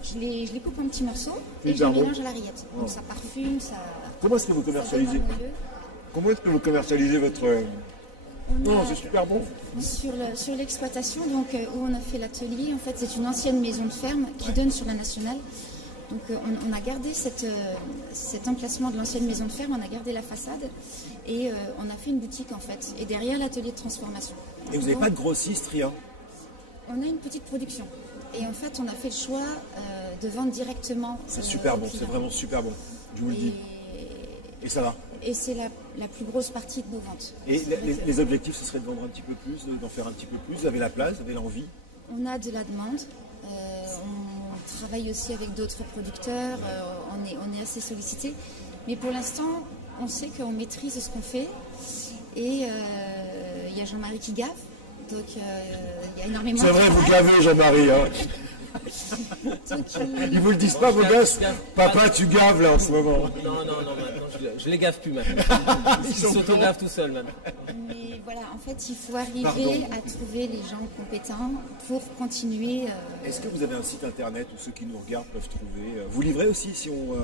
Je les coupe en petits morceaux et je Hyper les bon. mélange à la rillette. Donc ça parfume, ça... Comment est-ce que vous ça donne un commercialisez? moelleux. Comment est-ce que vous commercialisez votre... On Non, a- c'est super bon. Sur l'exploitation, donc où on a fait l'atelier, en fait, c'est une ancienne maison de ferme qui donne sur la nationale. Donc on a gardé cet emplacement de l'ancienne maison de ferme, on a gardé la façade et on a fait une boutique en fait. Et derrière l'atelier de transformation. Et vous n'avez Donc, pas de grossiste, rien? On a une petite production. Et en fait, on a fait le choix de vendre directement. C'est super aux bon, c'est clients. vraiment super bon. Je vous le dis. Et ça va. Et c'est la plus grosse partie de nos ventes. Et C'est vrai que les objectifs, ce serait de vendre un petit peu plus, d'en faire un petit peu plus. Vous avez la place, vous avez l'envie. On a de la demande. On travaille aussi avec d'autres producteurs. On est assez sollicité. Mais pour l'instant, on sait qu'on maîtrise ce qu'on fait. Et il y a Jean-Marie qui gave. Donc il y a énormément C'est de vrai, vous travail. gavez, Jean-Marie. Hein. Donc, Ils vous le disent pas, vos gosses? Papa, tu gaves là en ce moment. Non, maintenant je les gave plus maintenant. Ils s'autogavent tout seuls maintenant. mais voilà, En fait, il faut arriver à trouver les gens compétents pour continuer. Est-ce que vous avez un site internet où ceux qui nous regardent peuvent trouver vous livrez aussi si on...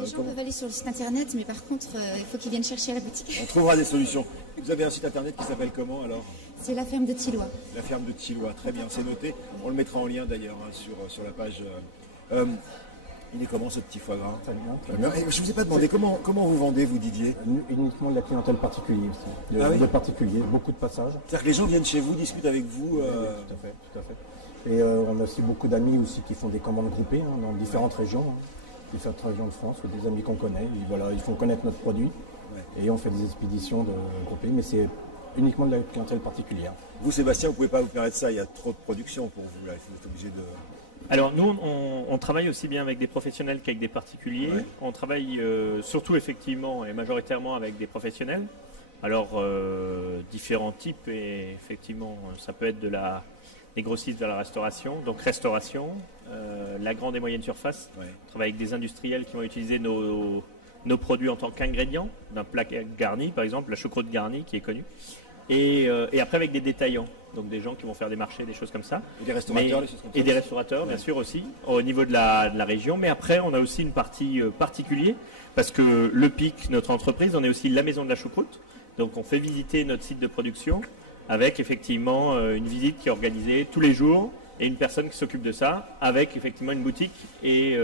Les gens peuvent aller sur le site internet, mais par contre, il faut qu'ils viennent chercher à la boutique. On trouvera des solutions. Vous avez un site internet qui s'appelle comment alors? C'est la ferme de Tillois. La ferme de Tillois, très bien, c'est noté. On le mettra en lien d'ailleurs sur la page. Il est comment ce petit foie gras? Très bien. Et je ne vous ai pas demandé comment vous vendez, vous Didier? Uniquement de la clientèle particulière aussi. De particuliers, beaucoup de passages. C'est-à-dire que les gens viennent chez vous, discutent avec vous Tout à fait. Et on a aussi beaucoup d'amis aussi qui font des commandes groupées dans différentes régions, différentes régions de France, ou des amis qu'on connaît. Et voilà, ils font connaître notre produit et on fait des expéditions groupées, mais c'est uniquement de la clientèle particulière. Vous Sébastien, vous ne pouvez pas vous permettre ça, il y a trop de production pour vous là, il faut être obligé de... Alors nous, on travaille aussi bien avec des professionnels qu'avec des particuliers. Ouais. On travaille surtout effectivement et majoritairement avec des professionnels. Alors différents types et effectivement ça peut être des grossistes vers la restauration, donc restauration, la grande et moyenne surface. Ouais. On travaille avec des industriels qui vont utiliser nos produits en tant qu'ingrédients d'un plat garni, par exemple la choucroute garnie qui est connue. Et après avec des détaillants, donc des gens qui vont faire des marchés, des choses comme ça. Et des restaurateurs, des choses comme ça. Et des restaurateurs, bien sûr aussi, au niveau de la région. Mais après, on a aussi une partie particulière, parce que le PIC, notre entreprise, on est aussi la maison de la choucroute. Donc on fait visiter notre site de production avec effectivement une visite qui est organisée tous les jours et une personne qui s'occupe de ça, avec effectivement une boutique. Et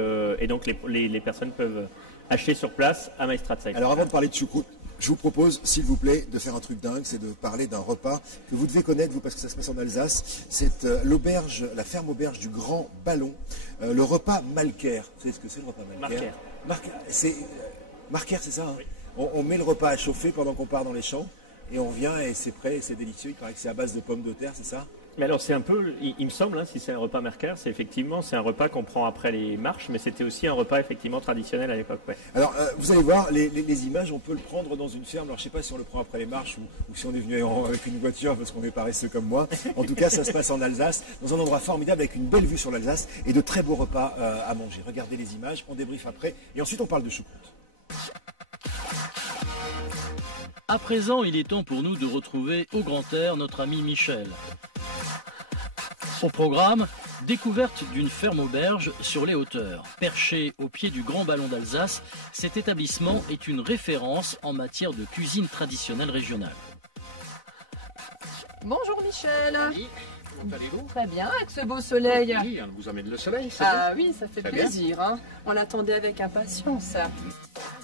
donc les personnes peuvent acheter sur place à Maestratzheim. Alors avant de parler de choucroute, je vous propose, s'il vous plaît, de faire un truc dingue, c'est de parler d'un repas que vous devez connaître, vous, parce que ça se passe en Alsace. C'est l'auberge, la ferme auberge du Grand Ballon, le repas Malker. Vous savez ce que c'est le repas Malker? Marker, c'est ça hein? Oui. On met le repas à chauffer pendant qu'on part dans les champs, et on revient et c'est prêt, et c'est délicieux. Il paraît que c'est à base de pommes de terre, c'est ça? Mais alors c'est un peu, il me semble, si c'est un repas Merker, c'est un repas qu'on prend après les marches, mais c'était aussi un repas effectivement traditionnel à l'époque. Ouais. Alors vous allez voir, les images, on peut le prendre dans une ferme. Alors je ne sais pas si on le prend après les marches ou si on est venu avec une voiture parce qu'on est paresseux comme moi. En tout cas, ça se passe en Alsace, dans un endroit formidable avec une belle vue sur l'Alsace et de très beaux repas à manger. Regardez les images, on débriefe après et ensuite on parle de choucroute. À présent, il est temps pour nous de retrouver au grand air notre ami Michel. Au programme, découverte d'une ferme auberge sur les hauteurs. Perché au pied du Grand Ballon d'Alsace, cet établissement est une référence en matière de cuisine traditionnelle régionale. Bonjour Michel. Oui, comment allez-vous? Très bien, avec ce beau soleil. Oui, on vous amène le soleil, c'est Ah oui, ça fait Très plaisir. Hein. On l'attendait avec impatience.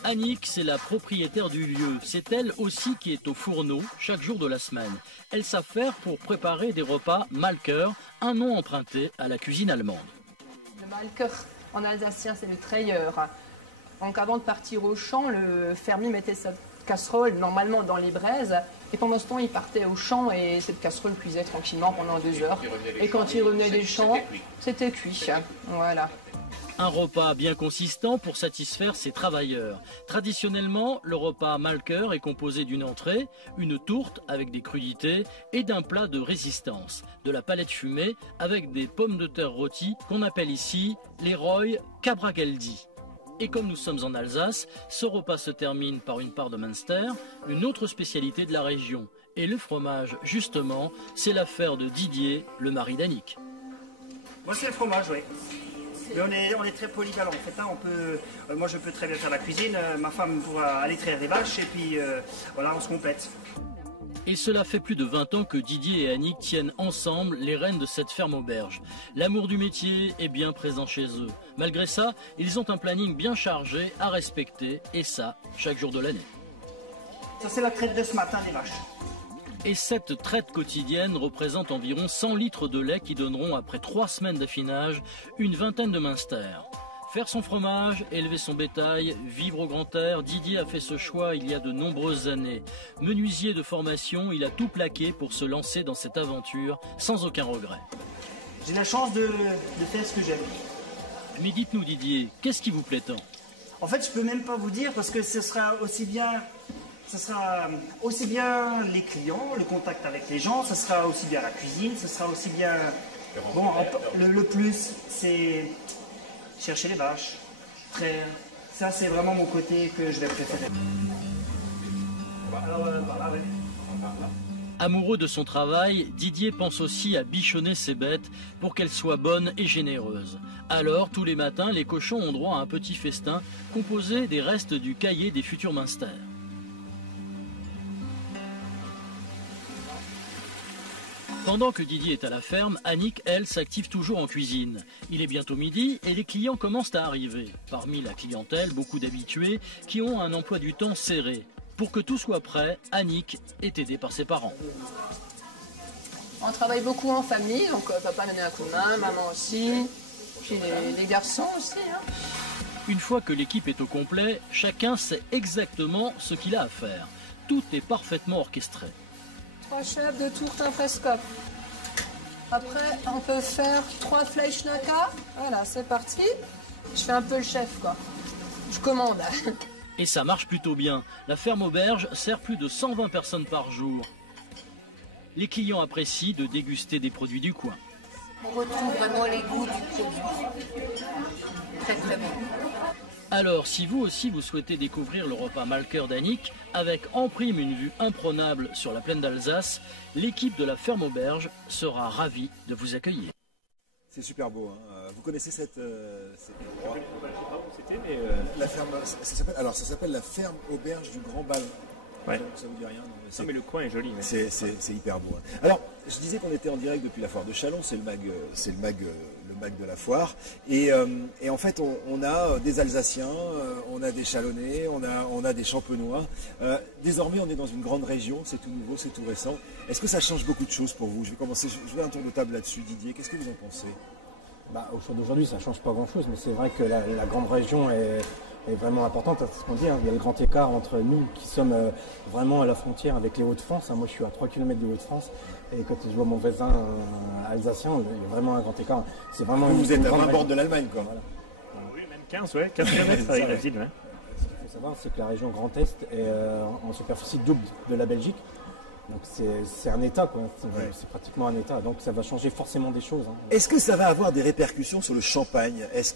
Annick, c'est la propriétaire du lieu. C'est elle aussi qui est au fourneau chaque jour de la semaine. Elle s'affaire pour préparer des repas Malker, un nom emprunté à la cuisine allemande. Le Malker, en alsacien, c'est le treilleur. Donc avant de partir au champ, le fermier mettait sa casserole normalement dans les braises. Et pendant ce temps, il partait au champ et cette casserole cuisait tranquillement pendant 2 heures. Et quand il revenait des champs, c'était cuit. Voilà. Un repas bien consistant pour satisfaire ses travailleurs. Traditionnellement, le repas Malker est composé d'une entrée, une tourte avec des crudités et d'un plat de résistance, de la palette fumée avec des pommes de terre rôties qu'on appelle ici les Roy Cabrageldi. Et comme nous sommes en Alsace, ce repas se termine par une part de Münster, une autre spécialité de la région. Et le fromage, justement, c'est l'affaire de Didier, le mari d'Annick. Moi, c'est le fromage, oui. Mais on est très polyvalent. En fait, hein, moi, je peux très bien faire la cuisine. Ma femme pourra aller traire des vaches et puis voilà, on se complète. Et cela fait plus de 20 ans que Didier et Annick tiennent ensemble les rênes de cette ferme auberge. L'amour du métier est bien présent chez eux. Malgré ça, ils ont un planning bien chargé à respecter, et ça, chaque jour de l'année. Ça, c'est la traite de ce matin des vaches. Et cette traite quotidienne représente environ 100 litres de lait qui donneront, après 3 semaines d'affinage, une vingtaine de Münster. Faire son fromage, élever son bétail, vivre au grand air, Didier a fait ce choix il y a de nombreuses années. Menuisier de formation, il a tout plaqué pour se lancer dans cette aventure sans aucun regret. J'ai la chance de faire ce que j'aime. Mais dites-nous Didier, qu'est-ce qui vous plaît tant? En fait, je peux même pas vous dire parce que ce sera aussi bien les clients, le contact avec les gens, ce sera aussi bien la cuisine, ce sera aussi bien... Bon, le plus, c'est chercher les vaches, traire. Ça, c'est vraiment mon côté que je vais préférer. Alors, par là, ouais. Amoureux de son travail, Didier pense aussi à bichonner ses bêtes pour qu'elles soient bonnes et généreuses. Alors, tous les matins, les cochons ont droit à un petit festin composé des restes du caillé des futurs Münster. Pendant que Didier est à la ferme, Annick, elle, s'active toujours en cuisine. Il est bientôt midi et les clients commencent à arriver. Parmi la clientèle, beaucoup d'habitués qui ont un emploi du temps serré. Pour que tout soit prêt, Annick est aidée par ses parents. On travaille beaucoup en famille, donc papa me donne un coup de main, maman aussi, puis les garçons aussi. Hein. Une fois que l'équipe est au complet, chacun sait exactement ce qu'il a à faire. Tout est parfaitement orchestré. 3 chefs de tourtin fresco. Après, on peut faire 3 fleischnacker. Voilà, c'est parti. Je fais un peu le chef, quoi. Je commande. Et ça marche plutôt bien. La ferme auberge sert plus de 120 personnes par jour. Les clients apprécient de déguster des produits du coin. On retrouve vraiment les goûts du produit. Très très bon. Alors, si vous aussi vous souhaitez découvrir le repas Malker d'Annick, avec en prime une vue imprenable sur la plaine d'Alsace, l'équipe de la ferme auberge sera ravie de vous accueillir. C'est super beau. Hein. Vous connaissez cette endroit la ferme, ça s'appelle la ferme auberge du Grand Ballon. Ouais. Ça vous dit rien? Non, mais le coin est joli. C'est hyper beau. Hein. Alors, je disais qu'on était en direct depuis la foire de Châlons, c'est le mag de la foire. Et en fait, on a des Alsaciens, on a des Chalonnais, on a des Champenois. Désormais, on est dans une grande région, c'est tout nouveau, c'est tout récent. Est-ce que ça change beaucoup de choses pour vous? Je vais un tour de table là-dessus, Didier. Qu'est-ce que vous en pensez? Au jour d'aujourd'hui, ça ne change pas grand-chose, mais c'est vrai que la grande région est vraiment importante. C'est ce qu'on dit, hein. Il y a le grand écart entre nous qui sommes vraiment à la frontière avec les Hauts-de-France. Hein. Moi, je suis à 3 km des Hauts-de-France. Et quand je vois mon voisin alsacien, il y a vraiment un grand écart. C'est vraiment vous êtes à 20 bornes de l'Allemagne, quoi. Voilà. Oui, même 15 km avec la ville. Ce qu'il faut savoir, c'est que la région Grand Est est en superficie double de la Belgique. Donc c'est un État, quoi. C'est pratiquement un État. Donc ça va changer forcément des choses. Hein. Est-ce que ça va avoir des répercussions sur le Champagne? Est-ce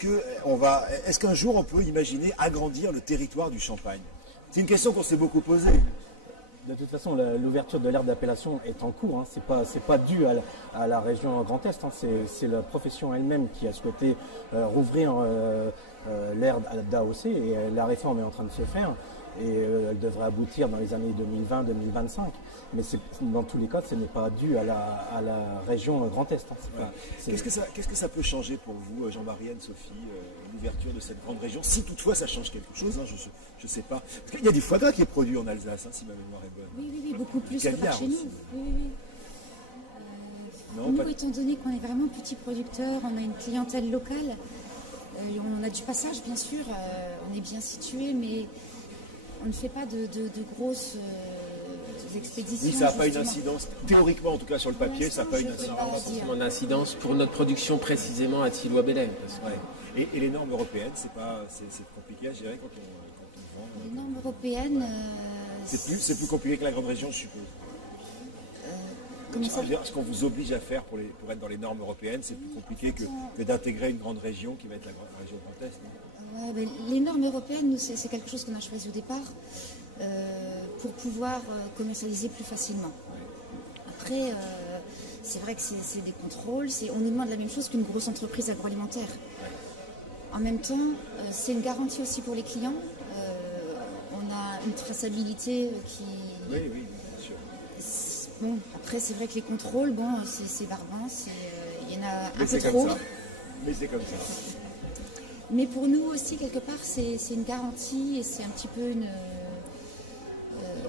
qu'un jour on peut imaginer agrandir le territoire du Champagne? C'est une question qu'on s'est beaucoup posée. De toute façon, l'ouverture de l'aire d'appellation est en cours. Hein. C'est pas dû à la région Grand Est. Hein. C'est la profession elle-même qui a souhaité rouvrir l'aire d'AOC et la réforme est en train de se faire. Et elle devrait aboutir dans les années 2020-2025. Mais dans tous les cas, ce n'est pas dû à la région Grand Est. Hein. Qu'est-ce que ça peut changer pour vous, Jean-Marie, Anne-Sophie, l'ouverture de cette grande région? Si toutefois ça change quelque chose, hein, je ne sais pas. Parce qu'il y a du foie gras qui est produit en Alsace, hein, si ma mémoire est bonne. Oui, beaucoup plus que par chez nous. Oui. Nous, étant donné qu'on est vraiment petit producteur, on a une clientèle locale, on a du passage, bien sûr, on est bien situé, mais on ne fait pas de grosses expéditions. Oui, ça n'a pas une incidence, théoriquement en tout cas sur le papier, ça n'a pas une incidence pour notre production précisément à Thilloy-Belley. Et les normes européennes, c'est compliqué à gérer quand on vend. Les normes européennes... c'est plus compliqué que la grande région, je suppose. Ce qu'on vous oblige à faire pour être dans les normes européennes, c'est plus compliqué que d'intégrer une grande région qui va être la grande région Grand Est. Les normes européennes, nous, c'est quelque chose qu'on a choisi au départ pour pouvoir commercialiser plus facilement. Après, c'est vrai que c'est des contrôles, on nous demande la même chose qu'une grosse entreprise agroalimentaire. En même temps, c'est une garantie aussi pour les clients. On a une traçabilité qui... Oui, bien sûr. Bon, après, c'est vrai que les contrôles, c'est barbant, il y en a un peu trop. Mais c'est comme ça. Mais pour nous aussi, quelque part, c'est une garantie et c'est un petit peu une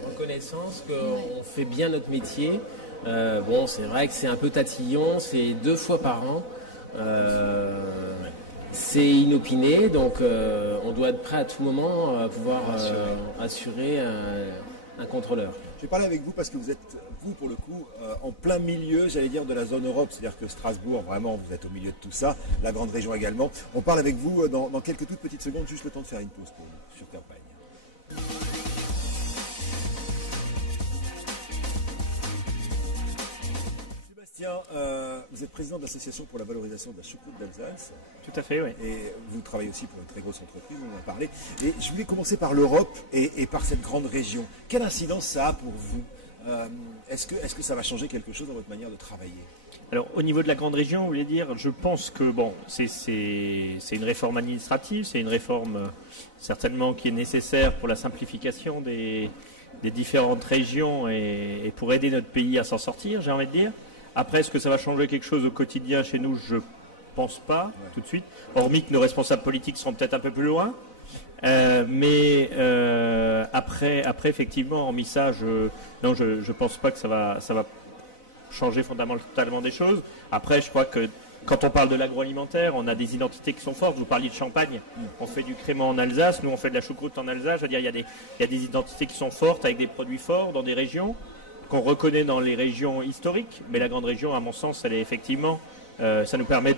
reconnaissance qu'on fait bien notre métier. C'est vrai que c'est un peu tatillon, c'est 2 fois par an. C'est inopiné, donc on doit être prêt à tout moment à pouvoir assurer un contrôleur. Je vais parler avec vous parce que vous êtes, pour le coup, en plein milieu, j'allais dire, de la zone Europe. C'est-à-dire que Strasbourg, vraiment, vous êtes au milieu de tout ça. La grande région également. On parle avec vous dans quelques toutes petites secondes, juste le temps de faire une pause pour vous sur Campagne. Sébastien, vous êtes président de l'association pour la valorisation de la choucroute d'Alsace. Tout à fait, oui. Et vous travaillez aussi pour une très grosse entreprise, on en a parlé. Et je voulais commencer par l'Europe et par cette grande région. Quelle incidence ça a pour vous Est-ce que ça va changer quelque chose dans votre manière de travailler? Alors, au niveau de la grande région, vous voulez dire, je pense que bon, c'est une réforme administrative, c'est une réforme certainement qui est nécessaire pour la simplification des différentes régions et pour aider notre pays à s'en sortir, j'ai envie de dire. Après, est-ce que ça va changer quelque chose au quotidien chez nous? Je pense pas tout de suite, hormis que nos responsables politiques seront peut-être un peu plus loin. Mais après, effectivement, hormis ça, je pense pas que ça va changer fondamentalement des choses. Après, je crois que quand on parle de l'agroalimentaire, on a des identités qui sont fortes. Vous parliez de Champagne, on fait du crément en Alsace, nous on fait de la choucroute en Alsace. Je veux dire, il y a des identités qui sont fortes avec des produits forts dans des régions qu'on reconnaît dans les régions historiques. Mais la grande région, à mon sens, elle est effectivement, ça nous permet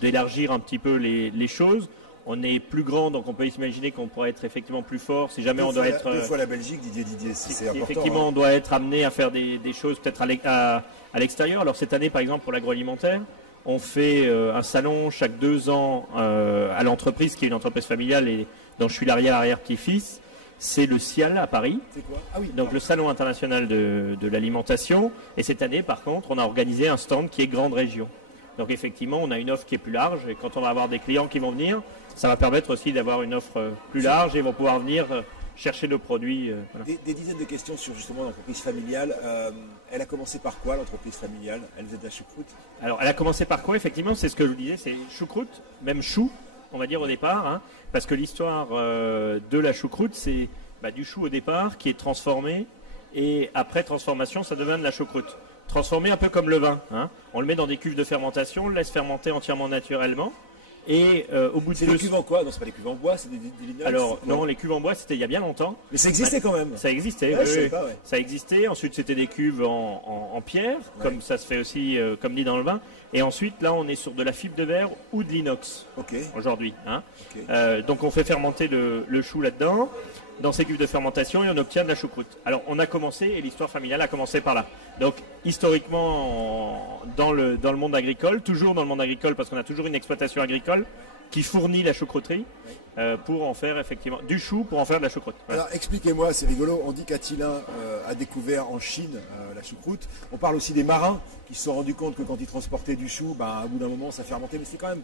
d'élargir un petit peu les choses. On est plus grand, donc on peut imaginer qu'on pourrait être effectivement plus fort si jamais on doit être... Deux fois la Belgique, Didier, c'est important. Effectivement, on doit être amené à faire des choses peut-être à l'extérieur. Alors cette année, par exemple, pour l'agroalimentaire, on fait un salon chaque 2 ans à l'entreprise, qui est une entreprise familiale et dont je suis l'arrière-petit-fils. C'est le SIAL à Paris. C'est quoi? Ah oui. Donc le Salon international de l'alimentation. Et cette année, par contre, on a organisé un stand qui est grande région. Donc effectivement, on a une offre qui est plus large. Et quand on va avoir des clients qui vont venir, ça va permettre aussi d'avoir une offre plus large et vont pouvoir venir chercher nos produits. Voilà. Des dizaines de questions sur justement l'entreprise familiale. Elle a commencé par quoi, l'entreprise familiale? Elle faisait de la choucroute? Alors, elle a commencé par quoi? Effectivement, c'est ce que je vous disais, c'est choucroute, même chou, on va dire au départ, hein, parce que l'histoire de la choucroute, c'est du chou au départ qui est transformé et après transformation, ça devient de la choucroute. Transformé un peu comme le vin. Hein. On le met dans des cuves de fermentation, on le laisse fermenter entièrement naturellement. Et au bout de c'est des cuves en quoi? Non, c'est pas des cuves en bois, c'est des inox. Alors non, les cuves en bois, c'était il y a bien longtemps. Mais ça existait quand même. Ça existait. Ouais, oui. Pas, ouais. Ça existait. Ensuite, c'était des cuves en pierre, comme ça se fait aussi, comme dit dans le vin. Et ensuite, là, on est sur de la fibre de verre ou de l'inox. Aujourd'hui. Hein. Donc, on fait fermenter le chou là-dedans, dans ces cuves de fermentation, et on obtient de la choucroute. Alors, on a commencé, et l'histoire familiale a commencé par là. Donc, historiquement, dans le monde agricole, toujours dans le monde agricole, parce qu'on a toujours une exploitation agricole qui fournit la choucrouterie pour en faire effectivement du chou, pour en faire de la choucroute. Alors, expliquez-moi, c'est rigolo, on dit qu'Attila a découvert en Chine la choucroute. On parle aussi des marins qui se sont rendus compte que quand ils transportaient du chou, au bout d'un moment, ça fermentait, mais c'est quand même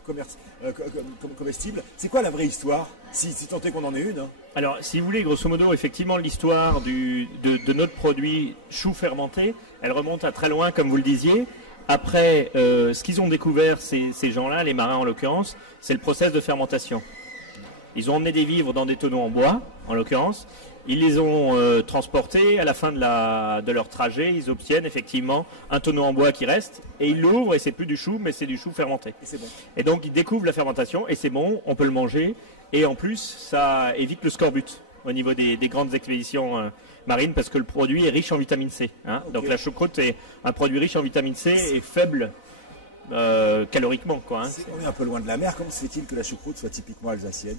comestible. C'est quoi la vraie histoire, si tant est qu'on en ait une, hein? Alors, si vous voulez, grosso modo, effectivement, l'histoire de notre produit chou fermenté, elle remonte à très loin, comme vous le disiez. Après, ce qu'ils ont découvert, ces gens-là, les marins en l'occurrence, c'est le process de fermentation. Ils ont emmené des vivres dans des tonneaux en bois, en l'occurrence. Ils les ont transportés. À la fin de leur trajet, ils obtiennent effectivement un tonneau en bois qui reste. Et ils l'ouvrent et c'est plus du chou, mais c'est du chou fermenté. Et c'est bon. Et donc, ils découvrent la fermentation et c'est bon, on peut le manger. Et en plus, ça évite le scorbut au niveau des grandes expéditions marines parce que le produit est riche en vitamine C. Hein. Okay. Donc la choucroute est un produit riche en vitamine C et faible caloriquement. Quoi, hein. On est un peu loin de la mer. Comment se fait-il que la choucroute soit typiquement alsacienne?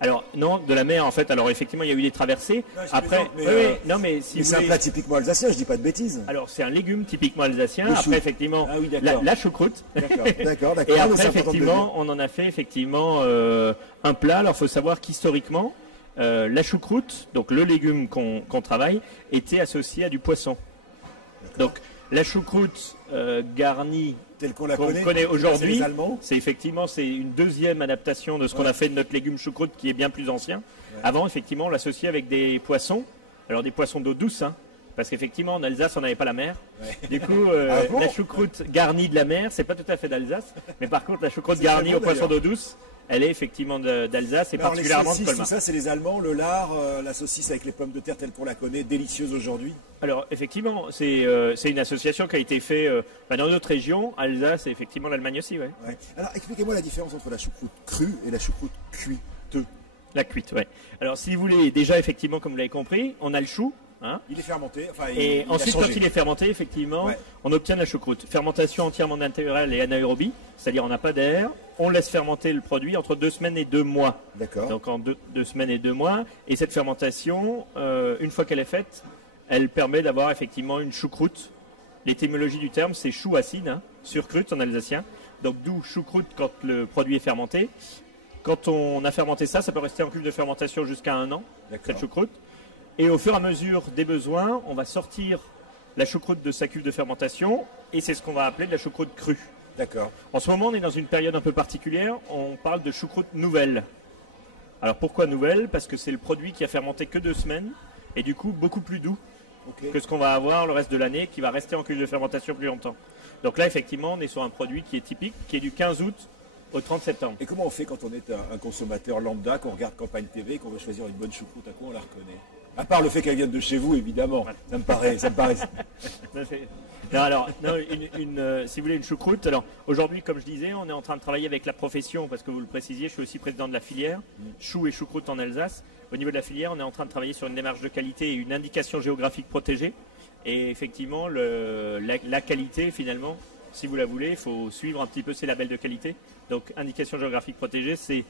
Alors non, de la mer en fait. Alors effectivement, il y a eu des traversées. Non, après, mais c'est un plat typiquement alsacien. Je dis pas de bêtises. Alors c'est un légume typiquement alsacien. Après effectivement, la choucroute. D'accord. Et après effectivement, on en a fait effectivement un plat. Alors il faut savoir qu'historiquement, la choucroute, donc le légume qu'on travaille, était associé à du poisson. Donc la choucroute garnie telle qu'on connaît aujourd'hui, c'est effectivement une deuxième adaptation de ce qu'on a fait de notre légume choucroute qui est bien plus ancien. Avant, effectivement, on l'associait avec des poissons, alors des poissons d'eau douce, hein, parce qu'effectivement en Alsace on n'avait pas la mer. Du coup, la choucroute garnie de la mer, c'est pas tout à fait d'Alsace, mais par contre la choucroute garnie aux poissons d'eau douce, elle est effectivement d'Alsace et particulièrement de Colmar. Tout ça, c'est les Allemands, le lard, la saucisse avec les pommes de terre telle qu'on la connaît, délicieuse aujourd'hui. Alors, effectivement, c'est une association qui a été faite dans notre région, Alsace et effectivement l'Allemagne aussi. Ouais. Alors, expliquez-moi la différence entre la choucroute crue et la choucroute cuite. La cuite, oui. Alors, si vous voulez, déjà, effectivement, comme vous l'avez compris, on a le chou. Hein, il est fermenté. Et ensuite, quand il est fermenté, effectivement, on obtient de la choucroute. Fermentation entièrement naturelle et anaérobie, c'est-à-dire on n'a pas d'air. On laisse fermenter le produit entre 2 semaines et 2 mois. D'accord. Donc en 2 semaines et 2 mois. Et cette fermentation, une fois qu'elle est faite, elle permet d'avoir effectivement une choucroute. L'étymologie du terme, c'est chou acide, hein, surcrute en alsacien. Donc d'où choucroute quand le produit est fermenté. Quand on a fermenté ça, ça peut rester en cuve de fermentation jusqu'à 1 an, cette choucroute. Et au fur et à mesure des besoins, on va sortir la choucroute de sa cuve de fermentation et c'est ce qu'on va appeler de la choucroute crue. D'accord. En ce moment, on est dans une période un peu particulière. On parle de choucroute nouvelle. Alors pourquoi nouvelle? Parce que c'est le produit qui a fermenté que 2 semaines et du coup beaucoup plus doux que ce qu'on va avoir le reste de l'année, qui va rester en cuve de fermentation plus longtemps. Donc là, effectivement, on est sur un produit qui est typique, qui est du 15 août au 30 septembre. Et comment on fait quand on est un consommateur lambda, qu'on regarde Campagne TV, qu'on veut choisir une bonne choucroute, à quoi on la reconnaît? À part le fait qu'elle vienne de chez vous, évidemment. Ça me paraît. Non, alors, non, si vous voulez, une choucroute. Alors, aujourd'hui, comme je disais, on est en train de travailler avec la profession, parce que vous le précisiez, je suis aussi président de la filière, chou et choucroute en Alsace. Au niveau de la filière, on est en train de travailler sur une démarche de qualité et une indication géographique protégée. Et effectivement, la qualité, finalement, si vous la voulez, il faut suivre un petit peu ces labels de qualité. Donc, indication géographique protégée, c'est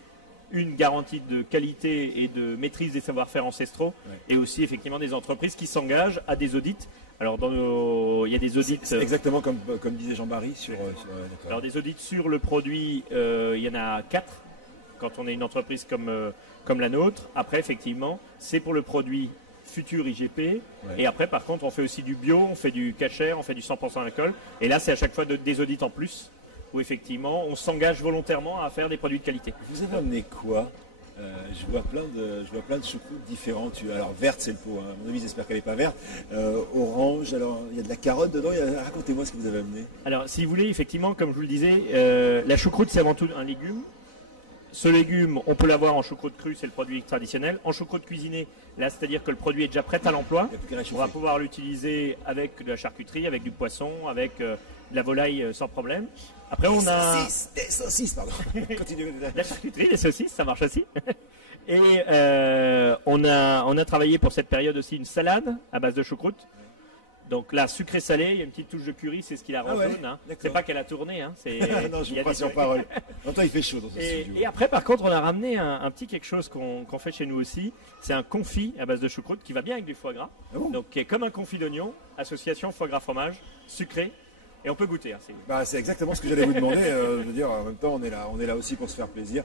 une garantie de qualité et de maîtrise des savoir-faire ancestraux, et aussi effectivement des entreprises qui s'engagent à des audits. Alors il y a des audits... C'est exactement comme disait Jean-Barry sur alors des audits sur le produit, il y en a 4 quand on est une entreprise comme la nôtre. Après effectivement, c'est pour le produit futur IGP, et après par contre on fait aussi du bio, on fait du kasher, on fait du 100% alcool, et là c'est à chaque fois des audits en plus, où effectivement on s'engage volontairement à faire des produits de qualité. Vous avez amené quoi? Je vois plein de choucroutes différentes. Alors verte, c'est le pot, hein. À mon avis, j'espère qu'elle n'est pas verte. Orange, alors il y a de la carotte dedans. Racontez-moi ce que vous avez amené. Alors si vous voulez, effectivement, comme je vous le disais, la choucroute c'est avant tout un légume. Ce légume, on peut l'avoir en choucroute crue, c'est le produit traditionnel. En choucroute cuisinée, là, c'est-à-dire que le produit est déjà prêt à l'emploi. On va pouvoir l'utiliser avec de la charcuterie, avec du poisson, avec de la volaille sans problème. Après, on a... Des saucisses, pardon. La charcuterie, les saucisses, ça marche aussi. Et on a travaillé pour cette période aussi une salade à base de choucroute. Donc là, sucré-salé, il y a une petite touche de curry, c'est ce qui la rend jaune. Hein. C'est pas qu'elle a tourné. Hein. Non, je vous crois sur parole. Longtemps, il fait chaud dans ce studio. Et après, par contre, on a ramené un petit quelque chose qu'on fait chez nous aussi. C'est un confit à base de choucroute qui va bien avec du foie gras. Donc qui est comme un confit d'oignon, association foie gras fromage, sucré. Et on peut goûter. Hein, c'est exactement ce que j'allais vous demander. Je veux dire, en même temps, on est là aussi pour se faire plaisir.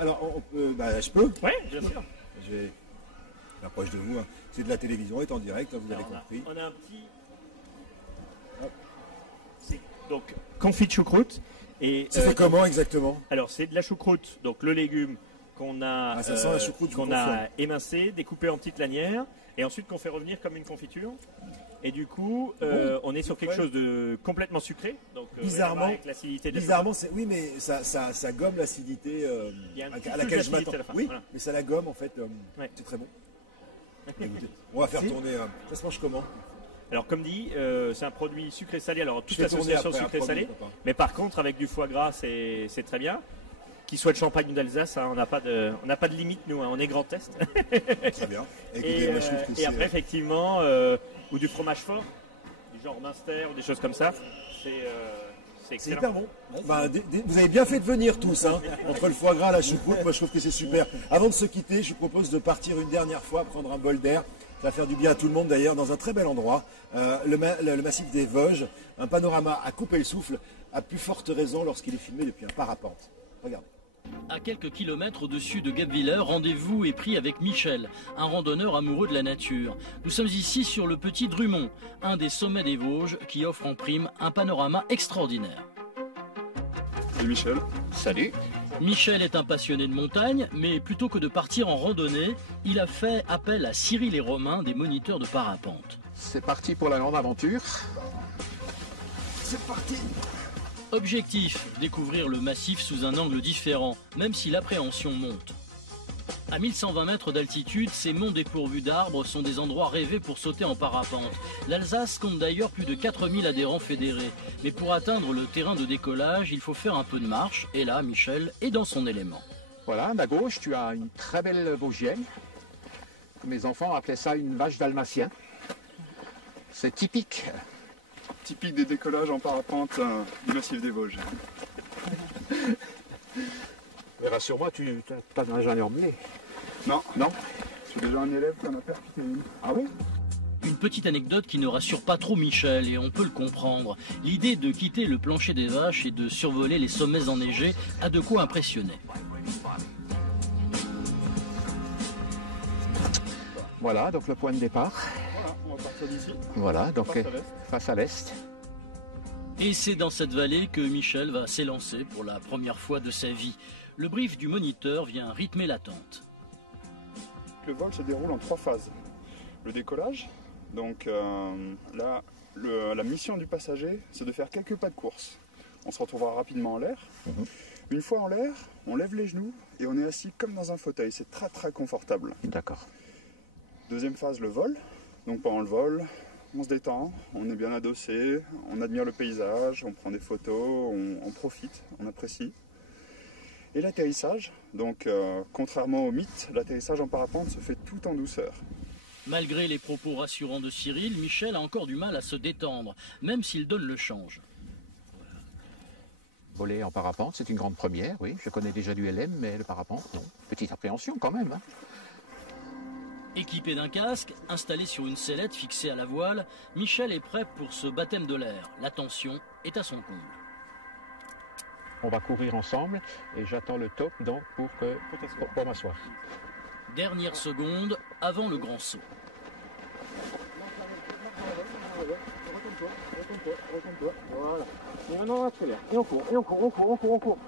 Alors, on peut, je peux? Oui, bien sûr. Je vais m'approche de vous. Hein. C'est de la télévision, est en direct, hein, vous avez compris. On a un petit... Donc, confit de choucroute. C'est fait comment exactement? Alors, c'est de la choucroute, donc le légume qu'on a, émincé, découpé en petites lanières, et ensuite qu'on fait revenir comme une confiture. Et du coup, on est sur quelque chose de complètement sucré. Donc, bizarrement, avec l'acidité de oui, mais ça gomme l'acidité à laquelle je m'attends. Oui, voilà. Mais ça la gomme en fait. C'est très bon. Écoutez, on va faire tourner. Ça se mange comment? Alors comme dit, c'est un produit sucré-salé. Alors toute l'association sucré-salé. Mais par contre, avec du foie gras, c'est très bien. Qu'il soit de Champagne ou d'Alsace, hein, on n'a pas de limite, nous, hein, on est Grand Est. Très bien. Et après, effectivement, ou du fromage fort, du genre Münster ou des choses comme ça, c'est excellent. C'est hyper bon. Vous avez bien fait de venir tous, hein, entre le foie gras et la choucroute, moi je trouve que c'est super. Avant de se quitter, je vous propose de partir une dernière fois, prendre un bol d'air. Ça va faire du bien à tout le monde d'ailleurs, dans un très bel endroit. Le massif des Vosges, un panorama à couper le souffle, à plus forte raison lorsqu'il est filmé depuis un parapente. Regarde. À quelques kilomètres au-dessus de Guebwiller, rendez-vous est pris avec Michel, un randonneur amoureux de la nature. Nous sommes ici sur le Petit Drumont, un des sommets des Vosges qui offre en prime un panorama extraordinaire. Et Michel. Salut. Michel est un passionné de montagne, mais plutôt que de partir en randonnée, il a fait appel à Cyril et Romain, des moniteurs de parapente. C'est parti pour la grande aventure. C'est parti. Objectif, découvrir le massif sous un angle différent, même si l'appréhension monte. À 1120 mètres d'altitude, ces monts dépourvus d'arbres sont des endroits rêvés pour sauter en parapente. L'Alsace compte d'ailleurs plus de 4000 adhérents fédérés. Mais pour atteindre le terrain de décollage, il faut faire un peu de marche. Et là, Michel est dans son élément. Voilà, à gauche, tu as une très belle Vosgienne. Mes enfants appelaient ça une vache dalmatien. C'est typique. Typique des décollages en parapente du massif des Vosges. Mais rassure-moi, tu n'es pas un ingénieur blé. Non. Non. Je suis déjà un élève qu'on a percuté une. Ah oui? Une petite anecdote qui ne rassure pas trop Michel, et on peut le comprendre. L'idée de quitter le plancher des vaches et de survoler les sommets enneigés a de quoi impressionner. Voilà, donc le point de départ. Voilà, on va partir d'ici. Voilà, donc face à l'est. Et c'est dans cette vallée que Michel va s'élancer pour la première fois de sa vie. Le brief du moniteur vient rythmer l'attente. Le vol se déroule en 3 phases. Le décollage, donc là, la mission du passager, c'est de faire quelques pas de course. On se retrouvera rapidement en l'air. Une fois en l'air, on lève les genoux et on est assis comme dans un fauteuil. C'est très très confortable. D'accord. Deuxième phase, le vol. Donc pendant le vol, on se détend, on est bien adossé, on admire le paysage, on prend des photos, on profite, on apprécie. Et l'atterrissage, donc contrairement au mythe, l'atterrissage en parapente se fait tout en douceur. Malgré les propos rassurants de Cyril, Michel a encore du mal à se détendre, même s'il donne le change. Voler en parapente, c'est une grande première, oui. Je connais déjà du LM, mais le parapente, non. Petite appréhension quand même. Hein. Équipé d'un casque, installé sur une sellette fixée à la voile, Michel est prêt pour ce baptême de l'air. La tension est à son comble. On va courir ensemble et j'attends le top donc pour m'asseoir. Dernière seconde avant le grand saut. Voilà. Et maintenant on accélère. Et on court, on court.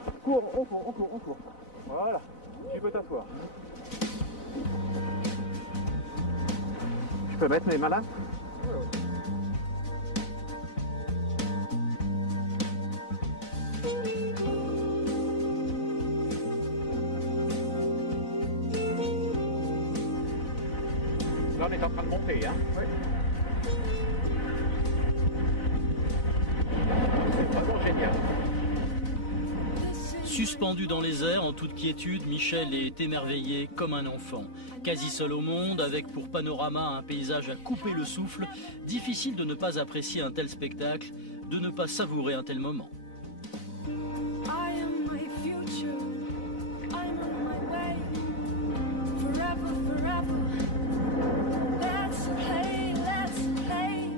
Voilà. Tu peux t'asseoir. Je peux mettre mes mains là ? Là on est en train de monter, hein ? Oui. C'est vraiment génial. Suspendu dans les airs, en toute quiétude, Michel est émerveillé comme un enfant. Quasi seul au monde, avec pour panorama un paysage à couper le souffle, difficile de ne pas apprécier un tel spectacle, de ne pas savourer un tel moment.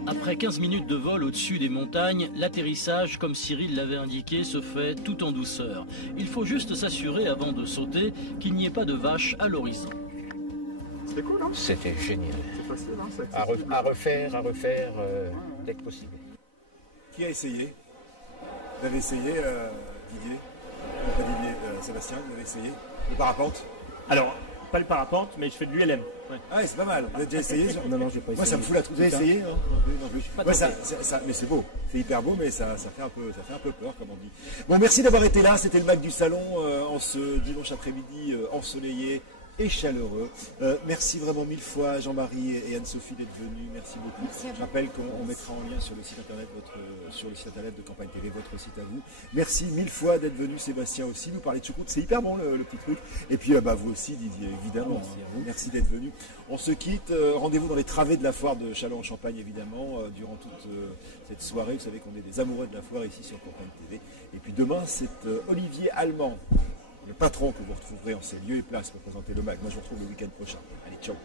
Après 15 minutes de vol au-dessus des montagnes, l'atterrissage, comme Cyril l'avait indiqué, se fait tout en douceur. Il faut juste s'assurer avant de sauter qu'il n'y ait pas de vaches à l'horizon. C'était cool, hein ? C'était génial. C'est facile, hein ? C'est à refaire dès que possible. Qui a essayé ? Vous avez essayé, Didier ? Pas Didier, Sébastien, vous avez essayé ? Le parapente ? Alors, pas le parapente, mais je fais de l'ULM. Ouais. Ah, c'est pas mal. Vous avez déjà essayé ? Non, j'ai pas essayé. Moi, ça me fout la trousse. Vous avez essayé ? Non plus. Pas Ouais, mais c'est beau. C'est hyper beau, mais ça fait un peu peur, comme on dit. Bon, merci d'avoir été là. C'était le Mac du Salon en ce dimanche après-midi ensoleillé et chaleureux. Merci vraiment 1000 fois Jean-Marie et Anne-Sophie d'être venus. Merci beaucoup. Merci à vous. Je rappelle qu'on mettra en lien sur le site internet de Campagne TV, votre site à vous. Merci 1000 fois d'être venu, Sébastien aussi, nous parler de choucroute. C'est hyper bon le petit truc. Et puis vous aussi, Didier, évidemment. Merci d'être venu. On se quitte. Rendez-vous dans les travées de la foire de Châlons-en-Champagne, évidemment, durant toute cette soirée. Vous savez qu'on est des amoureux de la foire ici sur Campagne TV. Et puis demain, c'est Olivier Allemand, le patron que vous retrouverez en ces lieux et places pour présenter le MAC. Moi, je vous retrouve le week-end prochain. Allez, ciao.